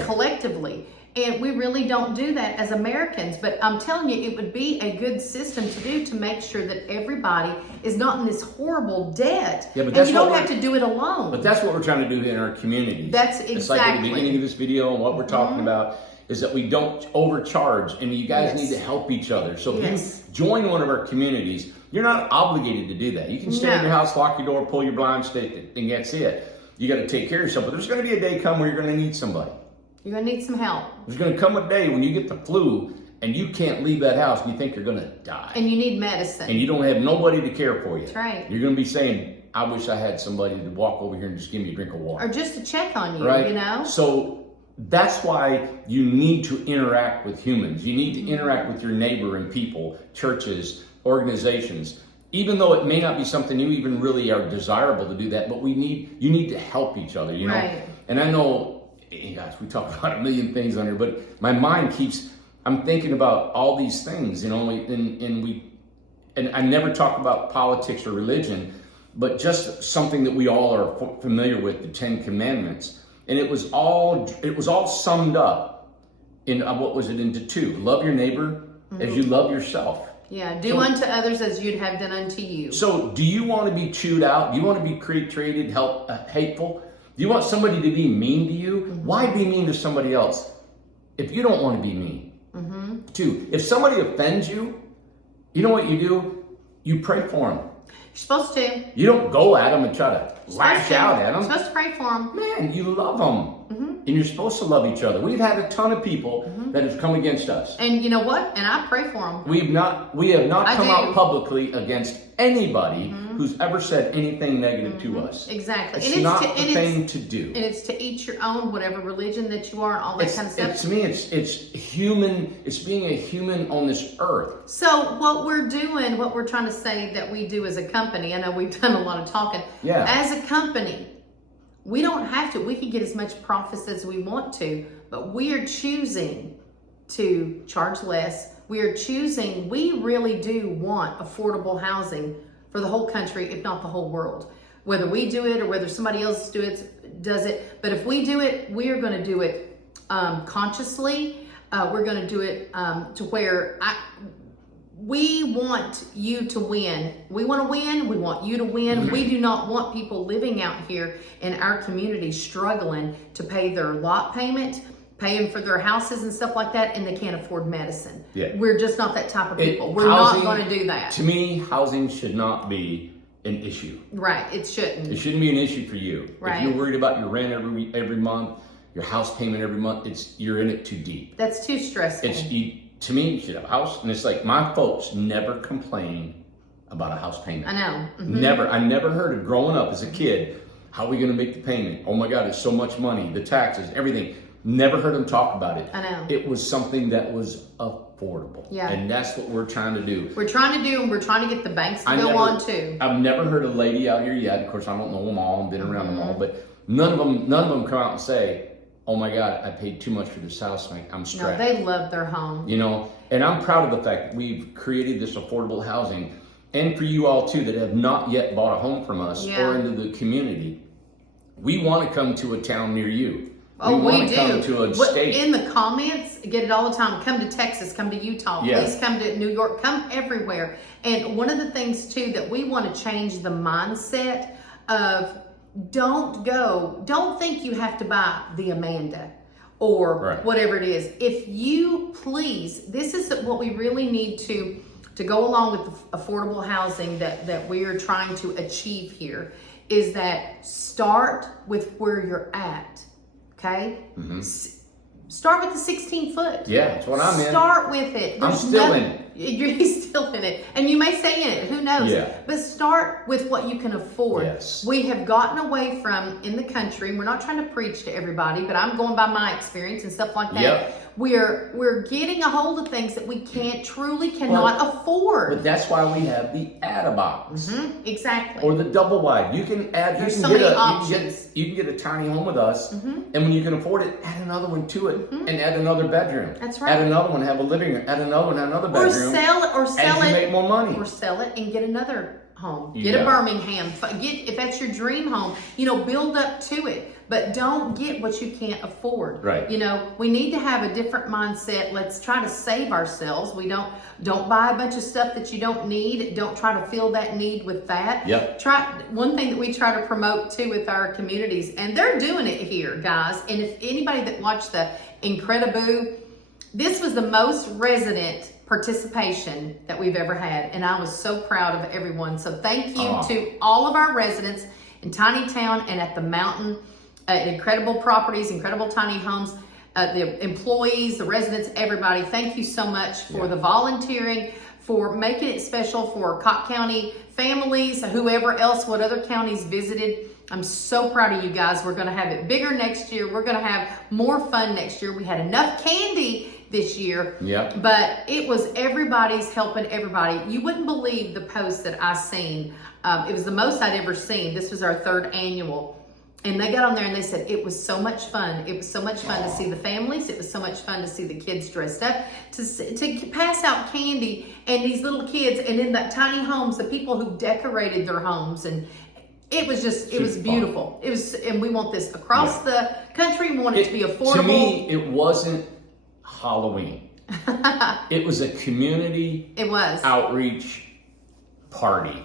collectively. And we really don't do that as Americans. But I'm telling you, it would be a good system to do to make sure that everybody is not in this horrible debt. Yeah, but and you don't have to do it alone. But that's what we're trying to do in our communities. That's It's like at the beginning of this video and what we're talking about is that we don't overcharge, and you guys need to help each other. So if you join one of our communities, you're not obligated to do that. You can stay in your house, lock your door, pull your blinds, and that's it. You got to take care of yourself. But there's going to be a day come where you're going to need somebody. You're going to need some help. There's going to come a day when you get the flu and you can't leave that house and you think you're going to die. And you need medicine. And you don't have nobody to care for you. That's right. You're going to be saying, I wish I had somebody to walk over here and just give me a drink of water. Or just to check on you, right? you know? So that's why you need to interact with humans. You need to interact with your neighbor and people, churches, organizations. Even though it may not be something you even really are desirable to do that, but you need to help each other, you know? Right. And I know, gosh, we talk about a million things on here, but my mind I'm thinking about all these things, you know, and I never talk about politics or religion, but just something that we all are familiar with, the 10 Commandments. And it was all summed up in, what was it, into 2. Love your neighbor as you love yourself. Yeah, do unto others as you'd have done unto you. So do you want to be chewed out? Do you want to be treated hateful? Do you want somebody to be mean to you? Why be mean to somebody else if you don't want to be mean? 2, if somebody offends you, you know what you do? You pray for them. You're supposed to. You don't go at them and try to lash out at them. You're supposed to pray for them. Man, you love them. And you're supposed to love each other. We've had a ton of people that have come against us. And you know what? And I pray for them. We have not come out publicly against anybody who's ever said anything negative to us. Exactly. It's not the thing to do. And it's to each your own, whatever religion that you are, and all that kind of stuff. To me, it's human. It's being a human on this earth. So what we're trying to say that we do as a company, I know we've done a lot of talking. Yeah. As a company, we don't have to. We can get as much profits as we want to, but we are choosing to charge less. We really do want affordable housing for the whole country, if not the whole world. Whether we do it or whether somebody else does it. But if we do it, we are going to do it consciously. We're going to do it to where we want you to win. We want to win. We want you to win. We do not want people living out here in our community struggling to pay their lot payment, paying for their houses and stuff like that, and they can't afford medicine. Yeah. We're just not that type of people. We're not going to do that. To me, housing should not be an issue. Right. It shouldn't. It shouldn't be an issue for you. Right. If you're worried about your rent every month, your house payment every month, you're in it too deep. That's too stressful. To me, you should have a house, and it's like my folks never complain about a house payment. I know. Never. I never heard it growing up as a kid. How are we going to make the payment? Oh my God, it's so much money. The taxes, everything. Never heard them talk about it. I know. It was something that was affordable. Yeah. And that's what we're trying to do. We're trying to get the banks to go on too. I've never heard a lady out here yet. Of course, I don't know them all. I've been around them all, but none of them come out and say, "Oh my God, I paid too much for this house. I'm stressed." No, they love their home. You know, and I'm proud of the fact that we've created this affordable housing, and for you all too that have not yet bought a home from us or into the community. We want to come to a town near you. Oh, we do. Come to a state. In the comments, get it all the time. Come to Texas, come to Utah, please come to New York, come everywhere. And one of the things too that we want to change the mindset of don't think you have to buy the Amanda or whatever it is. If you please, this is what we really need to go along with the affordable housing that we are trying to achieve here, is that start with where you're at. Okay? Start with the 16 foot. Yeah, that's what I'm in. Start with it. I'm still in it. You're still in it. And you may stay in it. Who knows? Yeah. But start with what you can afford. Yes. We have gotten away from, in the country, we're not trying to preach to everybody, but I'm going by my experience and stuff like that. Yep. we're getting a hold of things that we cannot afford. But that's why we have the add-a-box. Exactly. Or the double wide. You can add. There's you so can many get options. you can get a tiny home with us, and when you can afford it, add another one to it, and add another bedroom. That's right. Add another one, have a living room. Add another one, have another Or bedroom. sell as you it. make more money. Or sell it and get another home. You Get a got it. Birmingham. If that's your dream home, build up to it. But don't get what you can't afford. Right. We need to have a different mindset. Let's try to save ourselves. We don't buy a bunch of stuff that you don't need. Don't try to fill that need with that. Yep. One thing that we try to promote too with our communities, and they're doing it here, guys. And if anybody that watched the Incredible, this was the most resident participation that we've ever had, and I was so proud of everyone. So thank you to all of our residents in Tiny Town and at the mountain, Incredible Properties, Incredible Tiny Homes, the employees, the residents, everybody. Thank you so much for the volunteering, for making it special for Cocke County families, whoever else, what other counties visited. I'm so proud of you guys. We're going to have it bigger next year. We're going to have more fun next year. We had enough candy this year, but it was everybody's helping everybody. You wouldn't believe the posts that I seen. It was the most I'd ever seen. This was our 3rd annual. And they got on there and they said, it was so much fun. It was so much fun to see the families. It was so much fun to see the kids dressed up, to pass out candy, and these little kids, and in that tiny homes, the people who decorated their homes. And it was just, it was beautiful. It was, and we want this across the country. We want it to be affordable. To me, it wasn't Halloween. It was a community outreach party.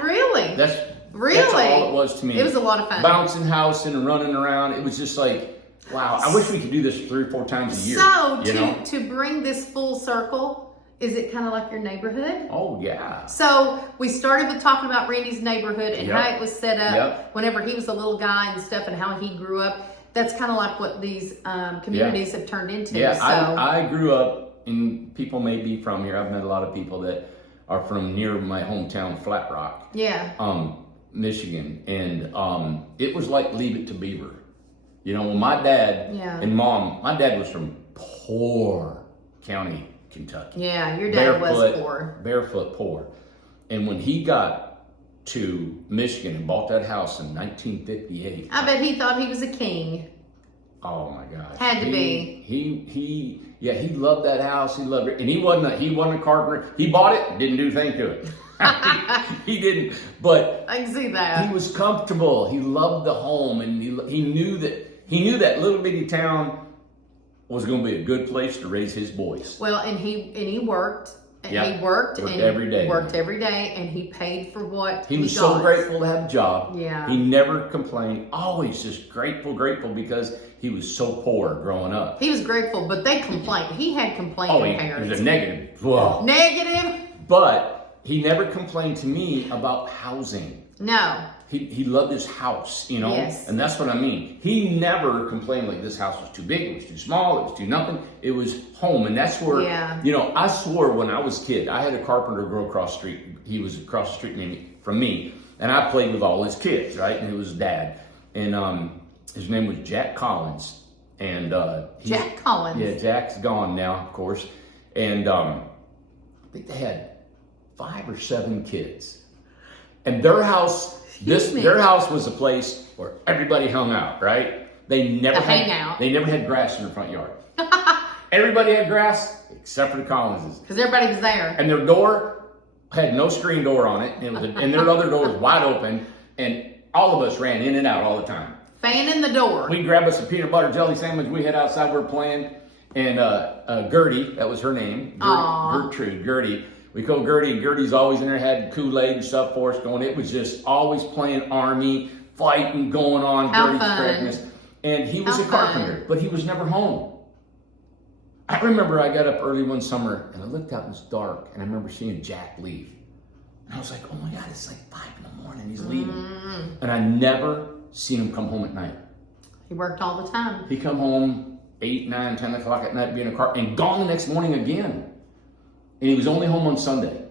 Really? That's all it was to me. It was a lot of fun. Bouncing house and running around. It was just like, wow, I wish we could do this 3 or 4 times a year. So to bring this full circle, is it kind of like your neighborhood? Oh, yeah. So we started with talking about Randy's neighborhood and how it was set up whenever he was a little guy and stuff, and how he grew up. That's kind of like what these communities have turned into. Yeah, so. I grew up, and people may be from here. I've met a lot of people that are from near my hometown, Flat Rock, Michigan, and it was like Leave It to Beaver. When my dad and mom, my dad was from poor county, Kentucky. Yeah, your dad was poor. Barefoot poor. And when he got to Michigan and bought that house in 1958. I bet he thought he was a king. Oh my gosh. Had to be. He loved that house. He loved it. And he wasn't a carpenter. He bought it, didn't do a thing to it. He didn't, but I can see that. He was comfortable. He loved the home, and he knew that little bitty town was going to be a good place to raise his boys. Well, and he worked. And he worked every day. Worked every day, and he paid for what he was so grateful to have a job. Yeah. He never complained. Always just grateful because he was so poor growing up. He was grateful, but they complained. He had complaining parents. He was a negative. Whoa. Negative. But he never complained to me about housing. No. He loved his house, Yes. And that's what I mean. He never complained like this house was too big, it was too small, it was too nothing. It was home, and that's where, I swore when I was a kid, I had a carpenter grow across the street. He was across the street from me, and I played with all his kids, right? And it was dad. And his name was Jack Collins. And Jack Collins. Yeah, Jack's gone now, of course. And I think they had 5 or 7 kids. And their house... Their house was a place where everybody hung out, right? They never had grass in their front yard. Everybody had grass except for the Collinses. Because everybody was there. And their door had no screen door on it, and their other door was wide open, and all of us ran in and out all the time. Fanning the door. We'd grab us a peanut butter jelly sandwich. We head outside, we were playing, and Gertie, that was her name, Gertie. We called Gertie, and Gertie's always in there, had Kool-Aid and stuff for us going. It was just always playing Army, fighting going on, Gertie's correctness. And he was a carpenter, but he was never home. I remember I got up early one summer, and I looked out and it was dark, and I remember seeing Jack leave. And I was like, oh my God, it's like 5 in the morning, he's leaving. And I never seen him come home at night. He worked all the time. He'd come home 8, 9, 10 o'clock at night, be in a car, and gone the next morning again. And he was only home on Sunday.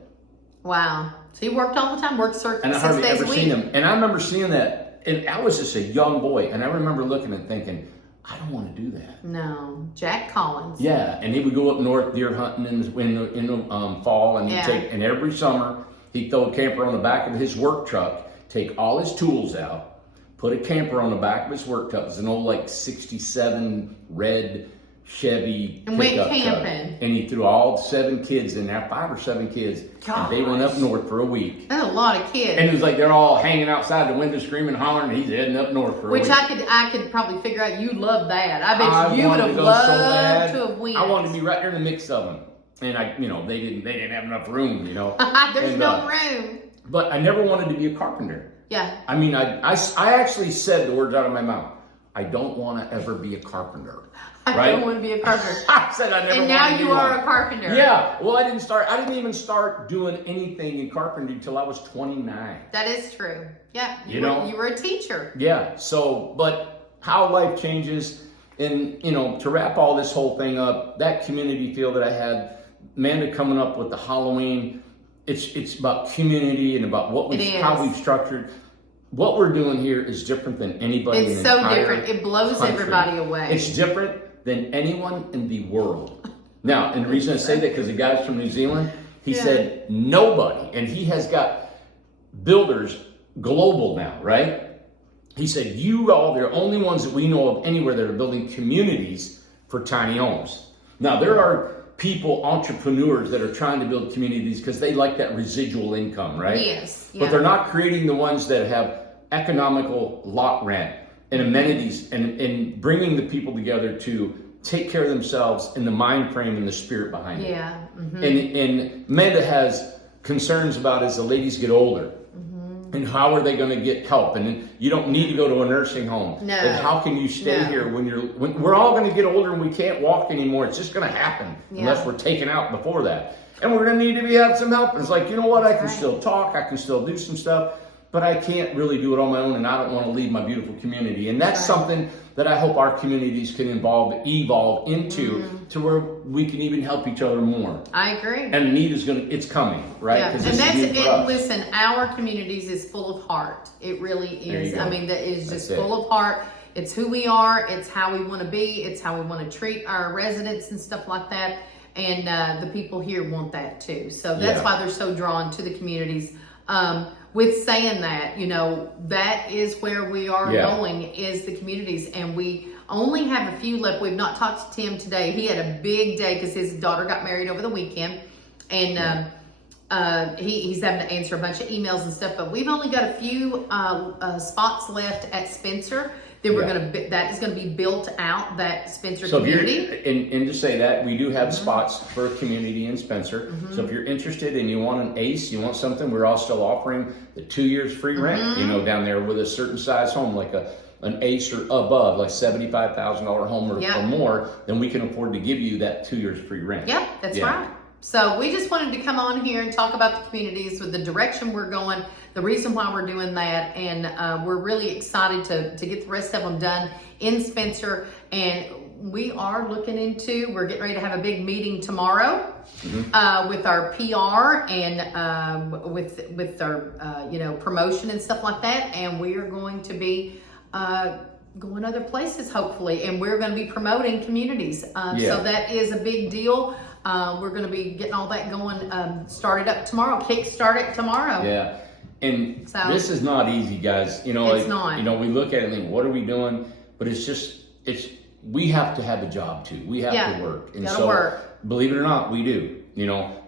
Wow. So he worked all the time, worked 6 days a week. And I hardly ever seen him. And I remember seeing that, and I was just a young boy, and I remember looking and thinking, I don't want to do that. No, Jack Collins. Yeah, and he would go up north deer hunting in the fall, and and every summer he'd throw a camper on the back of his work truck, take all his tools out, put a camper on the back of his work truck. It's an old like '67 red Chevy and went pickup truck, camping. and he threw all 7 kids in there, 5 or 7 kids, and they went up north for a week. That's a lot of kids. And it was like they're all hanging outside the window screaming, hollering, and he's heading up north for a week. Which I could probably figure out you love that. I bet you would have loved to have went. I wanted to be right there in the mix of them. And they didn't have enough room, There's no room. But I never wanted to be a carpenter. Yeah. I mean, I actually said the words out of my mouth. I don't want to ever be a carpenter. I don't want to be a carpenter. I said I never. And now you are a carpenter. Yeah. Well, I didn't even start doing anything in carpentry until I was 29. That is true. Yeah. You were a teacher. Yeah. So, but how life changes, and to wrap all this whole thing up, that community feel that I had, Amanda coming up with the Halloween, it's about community and about how we've structured. What we're doing here is different than anybody. It's so different. It blows everybody away. It's different than anyone in the world. Now, and the reason I say that, because the guy's from New Zealand, he said nobody, and he has got builders global now, right? He said, you all, they're the only ones that we know of anywhere that are building communities for tiny homes. Now, there are people, entrepreneurs, that are trying to build communities because they like that residual income, right? Yes. But they're not creating the ones that have economical lot rent and amenities and bringing the people together to take care of themselves in the mind frame and the spirit behind it. Yeah. Mm-hmm. And Amanda has concerns about as the ladies get older. And how are they going to get help? And you don't need to go to a nursing home. No. And how can you stay here when we're all going to get older and we can't walk anymore? It's just going to happen unless we're taken out before that. And we're going to need to have some help. And it's like, you know what? I can still talk. I can still do some stuff. But I can't really do it on my own, and I don't want to leave my beautiful community. And that's something that I hope our communities can evolve into to where we can even help each other more. I agree. And the need it's coming, right? Yeah. And that's it. Listen, our communities is full of heart. It really is. I mean, that is just full of heart. It's who we are. It's how we want to be. It's how we want to treat our residents and stuff like that. And the people here want that too. So that's why they're so drawn to the communities. With saying that, that is where we are going, is the communities. And we only have a few left. We've not talked to Tim today. He had a big day because his daughter got married over the weekend. And he's having to answer a bunch of emails and stuff. But we've only got a few spots left at Spencer. Then that is going to be built out, that Spencer community. And to say that, we do have spots for a community in Spencer. So if you're interested and you want an ACE, you want something, we're also offering the 2 years free rent, down there with a certain size home, like an ACE or above, like $75,000 home or more, then we can afford to give you that 2 years free rent. Yep, that's right. So we just wanted to come on here and talk about the communities, with the direction we're going, the reason why we're doing that, and we're really excited to get the rest of them done in Spencer. And we're getting ready to have a big meeting tomorrow with our PR and with our promotion and stuff like that. And we are going to be going other places, hopefully, and we're going to be promoting communities. So that is a big deal. We're going to be getting all that going, started up tomorrow, kick-start it tomorrow. Yeah. And this is not easy, guys. It's not. We look at it and think, what are we doing? But we have to have a job too. We have to work. And work. Believe it or not, we do.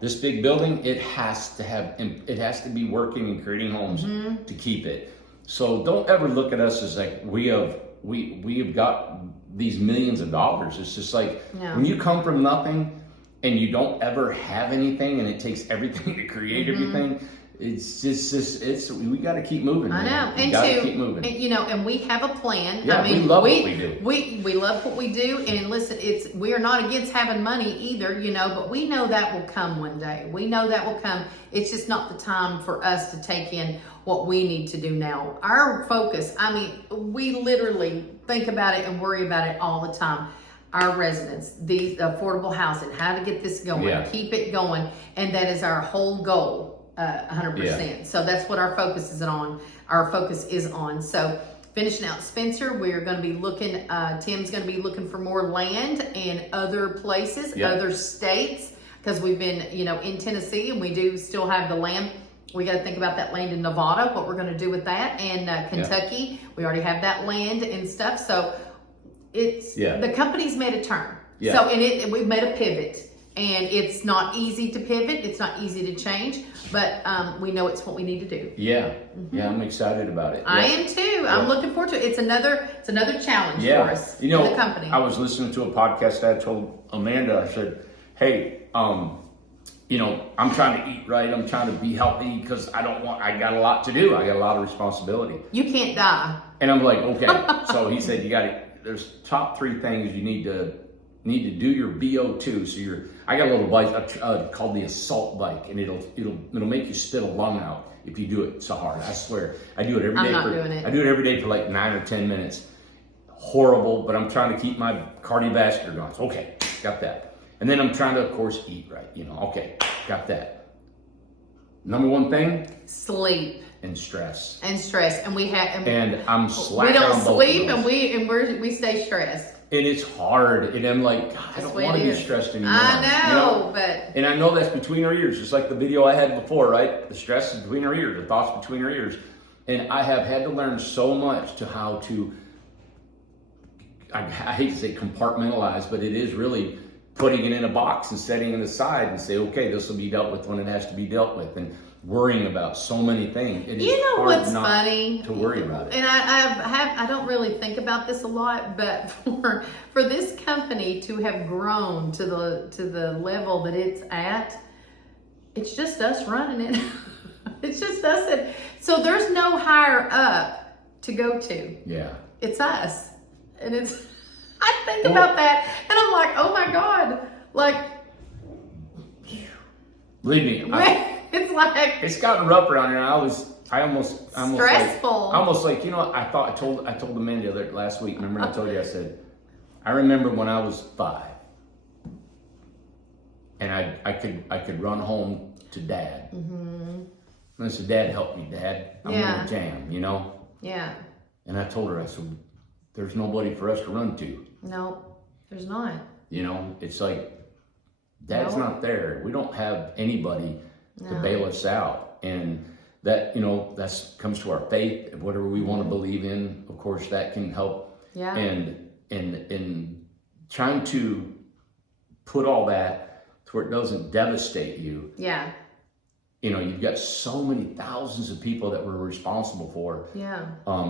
This big building, it has to be working and creating homes to keep it. So don't ever look at us as like we have got these millions of dollars. It's just like when you come from nothing and you don't ever have anything, and it takes everything to create everything. It's just we got to keep moving. I know, keep moving. And we have a plan. Yeah, we love what we do. We love what we do, and listen, we are not against having money either, but we know that will come one day. We know that will come. It's just not the time for us to take in what we need to do now. Our focus, we literally think about it and worry about it all the time. Our residents, the affordable housing, how to get this going, keep it going, and that is our whole goal, 100%. So that's what our focus is on. So finishing out Spencer. We're going to be looking, Tim's going to be looking for more land in other places, other states, because we've been, you know, in Tennessee, and we do still have the land. We got to think about that land in Nevada, what we're going to do with that, and Kentucky. We already have that land and stuff. So it's the company's made a turn. So we've made a pivot, and it's not easy to pivot. It's not easy to change, but we know it's what we need to do. Yeah, I'm excited about it. I am too. I'm looking forward to it. It's another challenge for us. You know, the company. I was listening to a podcast. I told Amanda, I said, "Hey, you know, I'm trying to eat right. I'm trying to be healthy because I got a lot to do. I got a lot of responsibility. You can't die." And I'm like, okay. So he said, there's top 3 things you need to do your VO2. So I got a little bike called the assault bike, and it'll make you spit a lung out if you do it so hard. I swear. I do it every day. I'm not doing it. I do it every day for like 9 or 10 minutes. Horrible, but I'm trying to keep my cardiovascular going. So, okay, got that. And then I'm trying to, of course, eat right. You know, okay, got that. Number 1 thing? Sleep. And stress. And we have. And I'm slacking. We don't on both sleep, of those. and we stay stressed. And it's hard. And I'm like, God, I don't want to be stressed anymore. I know, but. And I know that's between our ears, just like the video I had before, right? The stress is between our ears, the thoughts between our ears. And I have had to learn so much to how to, I hate to say compartmentalize, but it is really putting it in a box and setting it aside and say, okay, this will be dealt with when it has to be dealt with, and worrying about so many things. It is hard what's not funny to worry about it. And I don't really think about this a lot, but for this company to have grown to the level that it's at, it's just us running it. It's just us. So there's no higher up to go to. Yeah. It's us. And I think about that, and I'm like, oh my God, like, believe me, it's like, it's gotten rough around here. I almost stressful. Like, you know, I told Amanda last week. Remember, I told you, I said, I remember when I was 5, and I could run home to Dad. And I said, Dad, help me, Dad. I'm in a jam, you know. Yeah. And I told her, I said, there's nobody for us to run to. No, there's not. You know, it's like, Dad's not there. We don't have anybody to bail us out. And that, you know, comes to our faith, whatever we want to believe in. Of course, that can help. Yeah. And trying to put all that to where it doesn't devastate you. Yeah. You know, you've got so many thousands of people that we're responsible for. Yeah.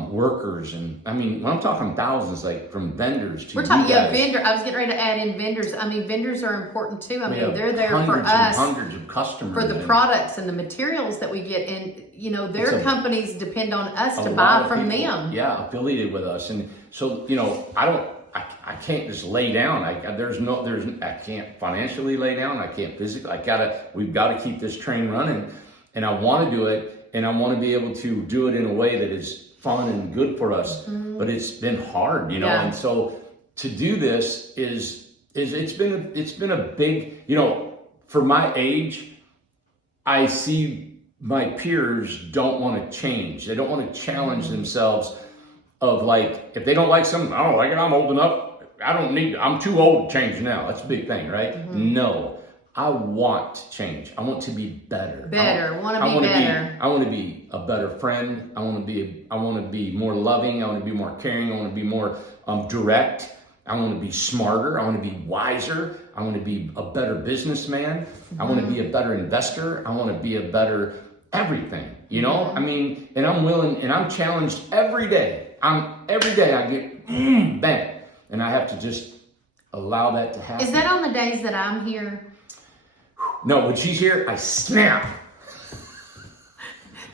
Workers, and I mean, when I'm talking thousands, like from vendors to we're talking vendor. I was getting ready to add in vendors. I mean, vendors are important too. I mean, they're there for us, hundreds of customers for the products and the materials that we get, and you know, their companies depend on us to buy from them. Yeah, affiliated with us, and so you know, I can't just lay down. I can't financially lay down. I can't physically. We've got to keep this train running, and I want to do it, and I want to be able to do it in a way that is fun and good for us. But it's been hard, you know, and so to do this it's been a big, you know, for my age, I see my peers don't want to change. They don't want to challenge themselves. Of like, if they don't like something, I don't like it, I'm old enough, I'm too old to change now. That's a big thing, right? No, I want to change. I want to be better. I want to be better. I want to be a better friend. I want to be more loving. I want to be more caring. I want to be more direct. I want to be smarter. I want to be wiser. I want to be a better businessman. I want to be a better investor. I want to be a better everything, you know? I mean, and I'm willing, and I'm challenged every day. Every day I get bang, and I have to just allow that to happen. Is that on the days that I'm here? No, when she's here, I snap.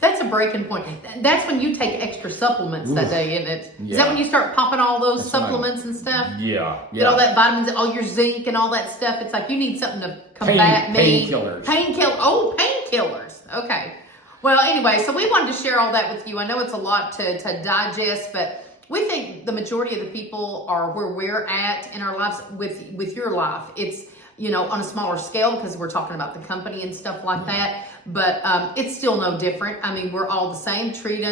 That's a breaking point. That's when you take extra supplements that day, isn't it? Is that when you start popping all those supplements and stuff? Yeah. Get all that vitamins, all your zinc and all that stuff. It's like you need something to combat me. Painkillers. Painkillers. Okay. Well, anyway, so we wanted to share all that with you. I know it's a lot to digest, but we think the majority of the people are where we're at in our lives with your life. It's, you know, on a smaller scale because we're talking about the company and stuff like that. But it's still no different. I mean, we're all the same. Treat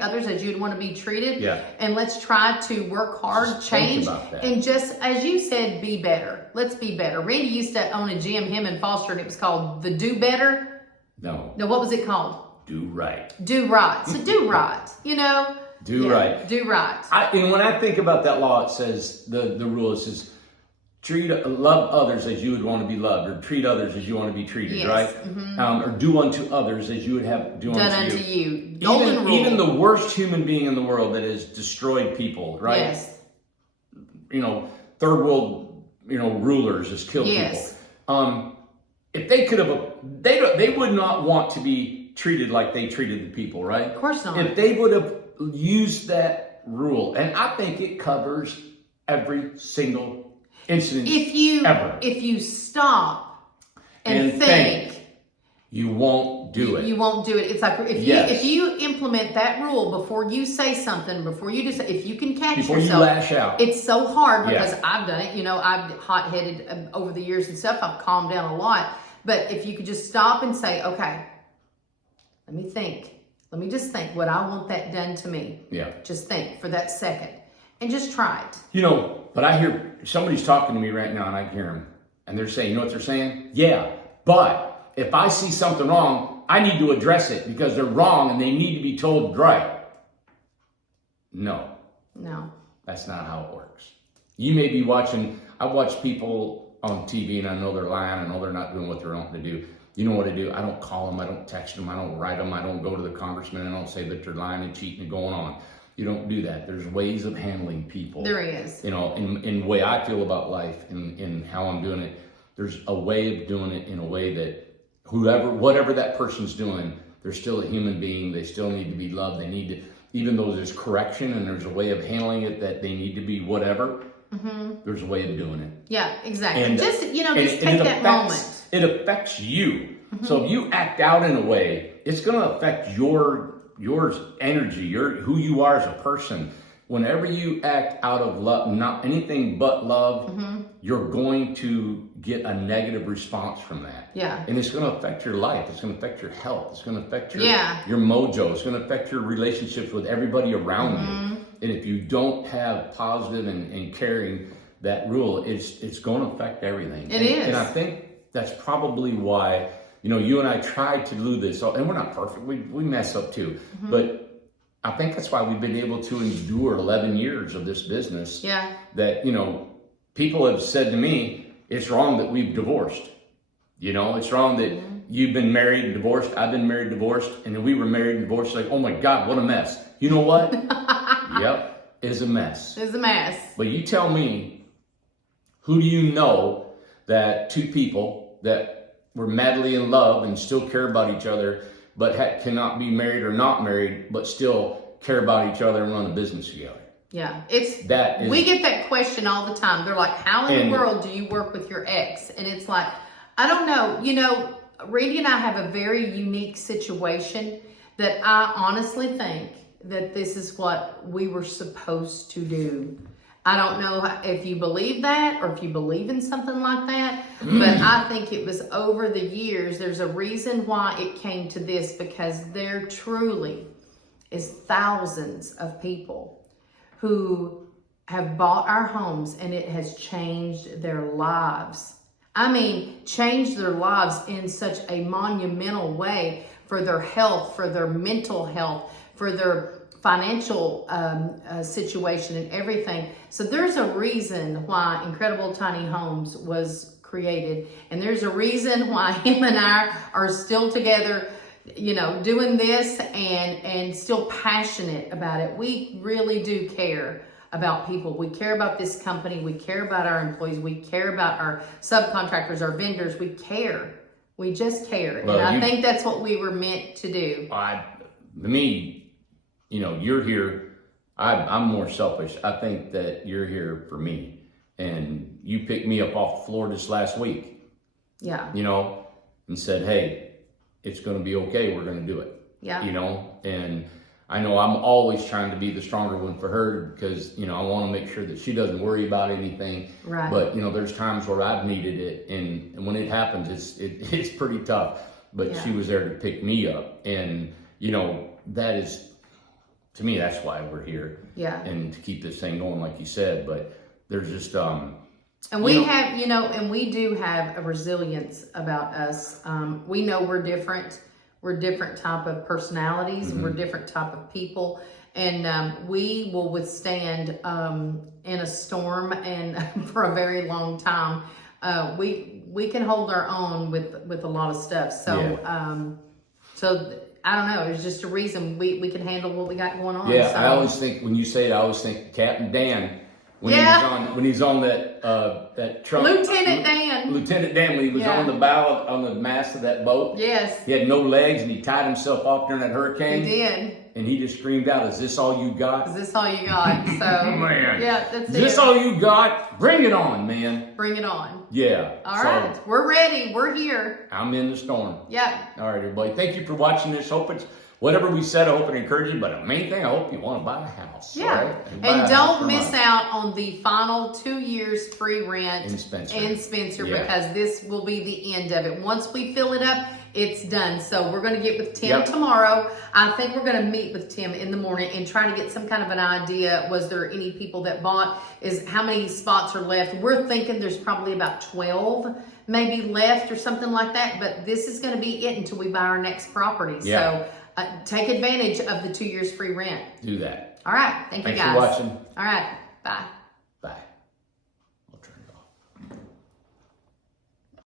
others as you'd want to be treated. Yeah. And let's try to work hard, Just change, think about that. and just, as you said, be better. Let's be better. Randy used to own a gym, him and Foster, and it was called the Do Better. No. No, what was it called? Do right. Do right. So do right, you know? Do right. Do right. And when I think about that law, it says, the rule, it says, love others as you would want to be loved, or treat others as you want to be treated, Yes. right? Mm-hmm. Or do unto others as you would have do Done unto unto you. you. Golden rule. Even the worst human being in the world that has destroyed people, right? Yes. You know, third world, you know, rulers has killed Yes. people. If they could have, they would not want to be treated like they treated the people, right? Of course not. If they would have used that rule, and I think it covers every single incident ever. If you stop and And think, you won't do it. you won't do it. It's like if you implement that rule before you say something, before you just, if you can catch Before you yourself, lash out. it's so hard Yeah. because I've done it. You know, I've hot-headed over the years and stuff. I've calmed down a lot. But if you could just stop and say, okay, let me think. Let me just think what I want that done to me. Yeah. Just think for that second and just try it. You know, but I hear somebody's talking to me right now, and I hear them, and they're saying, you know what they're saying? Yeah, but if I see something wrong, I need to address it because they're wrong and they need to be told right. No, that's not how it works. You may be watching, I watch people on TV and I know they're lying, I know they're not doing what they're wanting to do. You know what I do? I don't call them, I don't text them, I don't write them, I don't go to the congressman, I don't say that they're lying and cheating and going on. You don't do that. There's ways of handling people. There is. You know, in the way I feel about life and in how I'm doing it, there's a way of doing it in a way that whatever that person's doing, they're still a human being. They still need to be loved. They need to, even though there's correction and there's a way of handling it that they need to be whatever, there's a way of doing it. Yeah, exactly. And, just take it that moment. It affects you. So if you act out in a way, it's going to affect your energy, who you are as a person. Whenever you act out of love, not anything but love, you're going to get a negative response from that. Yeah. And it's going to affect your life. It's going to affect your health. It's going to affect your mojo. It's going to affect your relationships with everybody around you. And if you don't have positive and caring that rule, it's going to affect everything. It is. And I think that's probably why, you know, you and I tried to do this, and we're not perfect. We mess up too. But I think that's why we've been able to endure 11 years of this business. Yeah. That, you know, people have said to me, it's wrong that we've divorced. You know, it's wrong that you've been married and divorced. I've been married and divorced. And then we were married and divorced. Like, oh my God, what a mess. You know what? Yep, it's a mess. It's a mess. But you tell me, who do you know that two people that were madly in love and still care about each other, but cannot be married or not married, but still care about each other and run a business together? Yeah, we get that question all the time. They're like, how in the world do you work with your ex? And it's like, I don't know. You know, Randy and I have a very unique situation that I honestly think that this is what we were supposed to do. I don't know if you believe that or if you believe in something like that, but I think it was over the years. There's a reason why it came to this, because there truly is thousands of people who have bought our homes and it has changed their lives. I mean, changed their lives in such a monumental way for their health, for their mental health, for their financial situation and everything. So there's a reason why Incredible Tiny Homes was created. And there's a reason why him and I are still together, you know, doing this and still passionate about it. We really do care about people. We care about this company. We care about our employees. We care about our subcontractors, our vendors. We care. We just care. Well, and I think that's what we were meant to do. You know, you're here. I'm more selfish. I think that you're here for me. And you picked me up off the floor just last week. Yeah. You know, and said, hey, it's going to be okay. We're going to do it. Yeah. You know, and I know I'm always trying to be the stronger one for her because, I want to make sure that she doesn't worry about anything. Right. But, there's times where I've needed it, and when it happens, it's pretty tough. But she was there to pick me up, and, that is, to me, that's why we're here. Yeah. And to keep this thing going, like you said. But there's just, and we have, and we do have a resilience about us. We know we're different. We're different type of personalities. We're different type of people. And we will withstand in a storm and for a very long time. We can hold our own with a lot of stuff. So, so I don't know. It's just a reason we can handle what we got going on. Yeah, so. I always think, when you say it, I always think Captain Dan. When he's on that trunk. Lieutenant Dan. Lieutenant Dan, when he was on the bow, on the mast of that boat. Yes. He had no legs, and he tied himself off during that hurricane. He did. And he just screamed out, "Is this all you got?" Is this all you got? So, man. Yeah, that's Is this all you got? Bring it on, man. Bring it on. Yeah. All right. We're ready. We're here. I'm in the storm. Yeah. All right, everybody. Thank you for watching this. Hope it's whatever we said. I hope it encouraged you. But the main thing, I hope you want to buy a house. Yeah. Right? And don't miss out on the final 2 years free rent in Spencer. Because this will be the end of it. Once we fill it up, it's done. So we're going to get with Tim tomorrow. I think we're going to meet with Tim in the morning and try to get some kind of an idea. Was there any people that bought? How many spots are left? We're thinking there's probably about 12 maybe left or something like that. But this is going to be it until we buy our next property. So take advantage of the 2 years free rent. Do that. All right. Thank you, guys. Thanks for watching. All right. Bye.